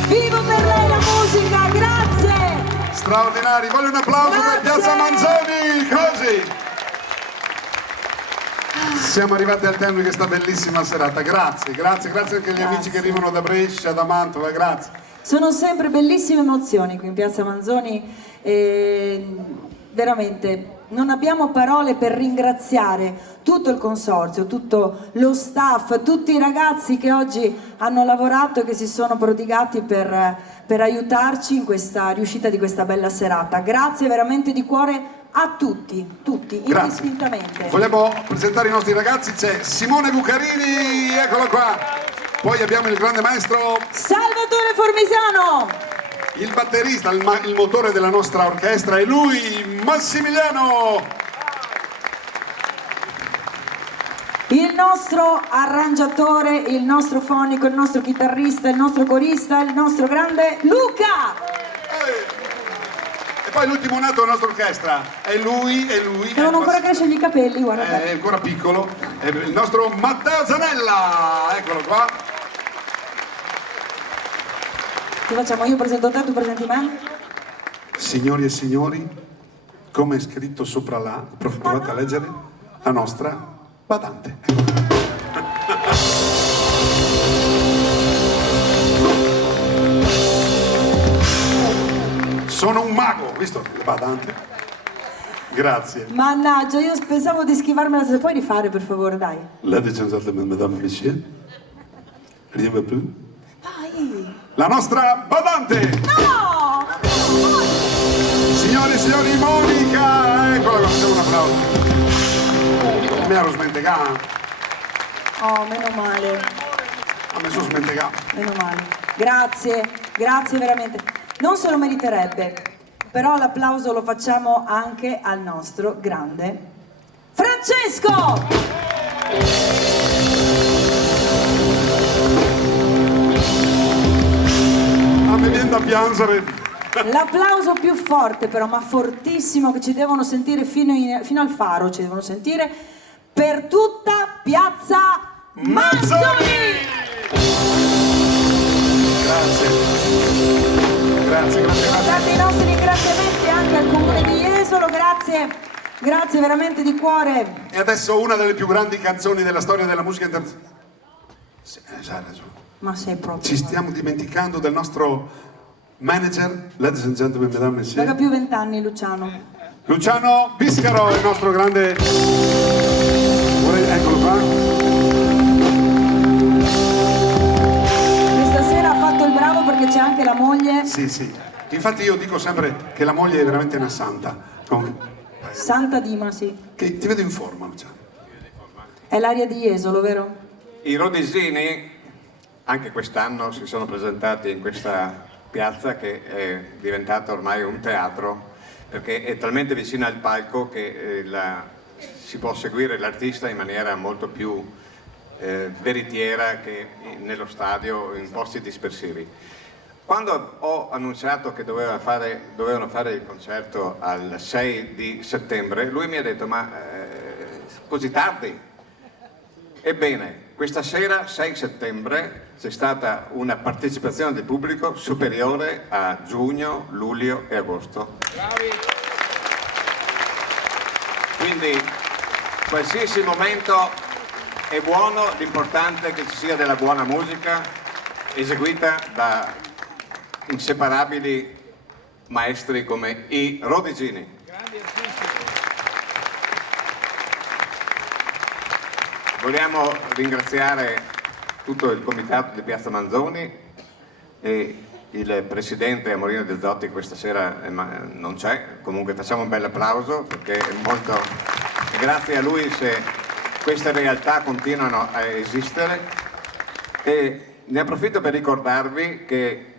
Vivo per lei la musica, grazie! Straordinari, voglio un applauso per Grazie. Piazza Manzoni, così. Siamo arrivati al termine di questa bellissima serata, grazie anche agli amici che arrivano da Brescia, da Mantova, grazie. Sono sempre bellissime emozioni qui in Piazza Manzoni e veramente non abbiamo parole per ringraziare tutto il consorzio, tutto lo staff, tutti i ragazzi che oggi hanno lavorato e che si sono prodigati per aiutarci in questa riuscita di questa bella serata. Grazie veramente di cuore a tutti, Grazie. indistintamente. Vogliamo presentare i nostri ragazzi, c'è Simone Bucarini, eccolo qua. Poi abbiamo il grande maestro, Salvatore Formisano. il batterista, il motore della nostra orchestra, e lui, Massimiliano. Il nostro arrangiatore, il nostro fonico, il nostro chitarrista, il nostro corista, il nostro grande Luca. E poi l'ultimo nato della nostra orchestra, è lui. Devono ancora crescere i capelli, guarda. È ancora piccolo, è il nostro Matteo Zanella, eccolo qua. Che facciamo? Io presento te, tu presenti me? Signori e signori, come è scritto sopra là, provate a leggere, la nostra badante. Sono un mago, visto? Badante. Grazie. Mannaggia, io pensavo di schivarmela, se puoi rifare per favore, dai. Ladies and gentlemen, mesdames et messieurs, rien va plus. Dai! La nostra badante! No! Signore e signori, Monica! Eccola qua, facciamo un applauso. Mi ero smentegato. Oh, meno male, A me sono smentegato. meno male. Grazie, grazie veramente. Non se lo meriterebbe, però l'applauso lo facciamo anche al nostro grande Francesco! A me viene da piangere. L'applauso più forte però, ma fortissimo, che ci devono sentire fino al faro, ci devono sentire per tutta Piazza Manzoni! Grazie. Grazie. Date i nostri ringraziamenti anche al comune di Jesolo, grazie veramente di cuore. E adesso una delle più grandi canzoni della storia della musica internazionale. Sì, hai ragione. Ma sei proprio... Ci stiamo dimenticando del nostro manager, ladies and gentlemen, mesdames et messieurs. Aveva più 20 anni Luciano. Luciano Biscaro, il nostro grande... Eccolo qua. Questa sera ha fatto il bravo perché c'è anche la moglie. Sì. Infatti io dico sempre che la moglie è veramente una santa. Santa Dima, sì. Che ti vedo in forma, Luciano. È l'aria di Jesolo, vero? I Rodesini anche quest'anno si sono presentati in questa piazza che è diventata ormai un teatro, perché è talmente vicino al palco che si può seguire l'artista in maniera molto più veritiera che nello stadio in posti dispersivi. Quando ho annunciato che dovevano fare il concerto al 6 di settembre, lui mi ha detto: ma così tardi? Ebbene, questa sera, 6 settembre, c'è stata una partecipazione del pubblico superiore a giugno, luglio e agosto. Bravi. Quindi qualsiasi momento è buono, l'importante è che ci sia della buona musica eseguita da inseparabili maestri come i Rodesini. Vogliamo ringraziare tutto il comitato di Piazza Manzoni e il presidente Amorino De Zotti questa sera non c'è, comunque facciamo un bel applauso perché è molto... grazie a lui se queste realtà continuano a esistere. E ne approfitto per ricordarvi che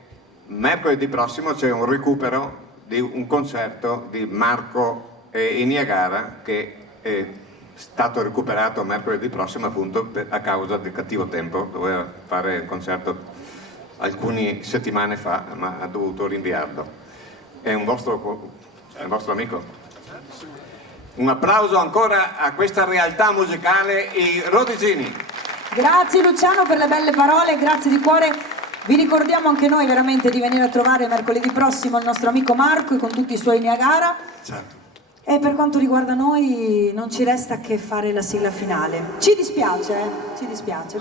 mercoledì prossimo c'è un recupero di un concerto di Marco e Niagara che è stato recuperato mercoledì prossimo appunto a causa del cattivo tempo. Doveva fare il concerto alcune settimane fa ma ha dovuto rinviarlo. È un vostro amico. Un applauso ancora a questa realtà musicale, i Rodesini. Grazie Luciano per le belle parole, grazie di cuore. Vi ricordiamo anche noi veramente di venire a trovare mercoledì prossimo il nostro amico Marco con tutti i suoi Niagara. Certo. E per quanto riguarda noi non ci resta che fare la sigla finale. Ci dispiace,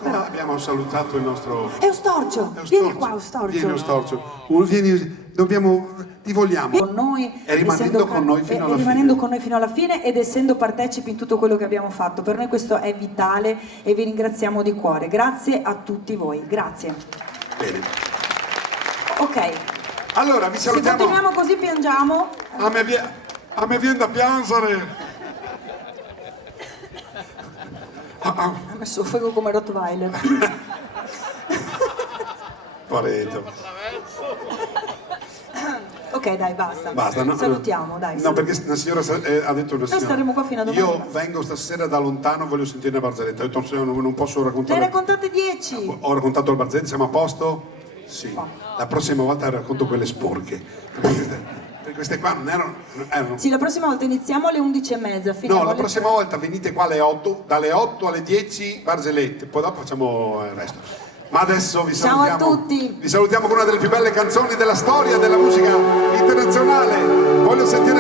però... Abbiamo salutato il nostro... Eustorgio, vieni qua Eustorgio. Vieni Eustorgio. Ti vogliamo. Con noi, E rimanendo con noi fino alla rimanendo fine. con noi fino alla fine ed essendo partecipi in tutto quello che abbiamo fatto. Per noi questo è vitale e vi ringraziamo di cuore. Grazie a tutti voi, grazie. Bene. Ok, Allora, vi se salutiamo. continuiamo così piangiamo. A me viene da piangere. Ha messo fuoco come Rottweiler. Pareto. Ok, dai, basta. Basta, no? Salutiamo, dai. No, perché una signora ha detto una signora. staremo qua fino a domani. Io vengo stasera da lontano, voglio sentire una barzelletta. Ho detto, non posso Ne raccontare. raccontate 10. Ho raccontato la barzelletta, siamo a posto? Sì. La prossima volta racconto quelle sporche. Perché queste qua non erano. Sì, la prossima volta iniziamo alle 11:30. finiamo No, la alle prossima volta venite qua alle 8, dalle 8 alle 10 barzellette, poi dopo facciamo il resto. Ma adesso vi Ciao a salutiamo. tutti. Vi salutiamo con una delle più belle canzoni della storia della musica internazionale. Voglio sentire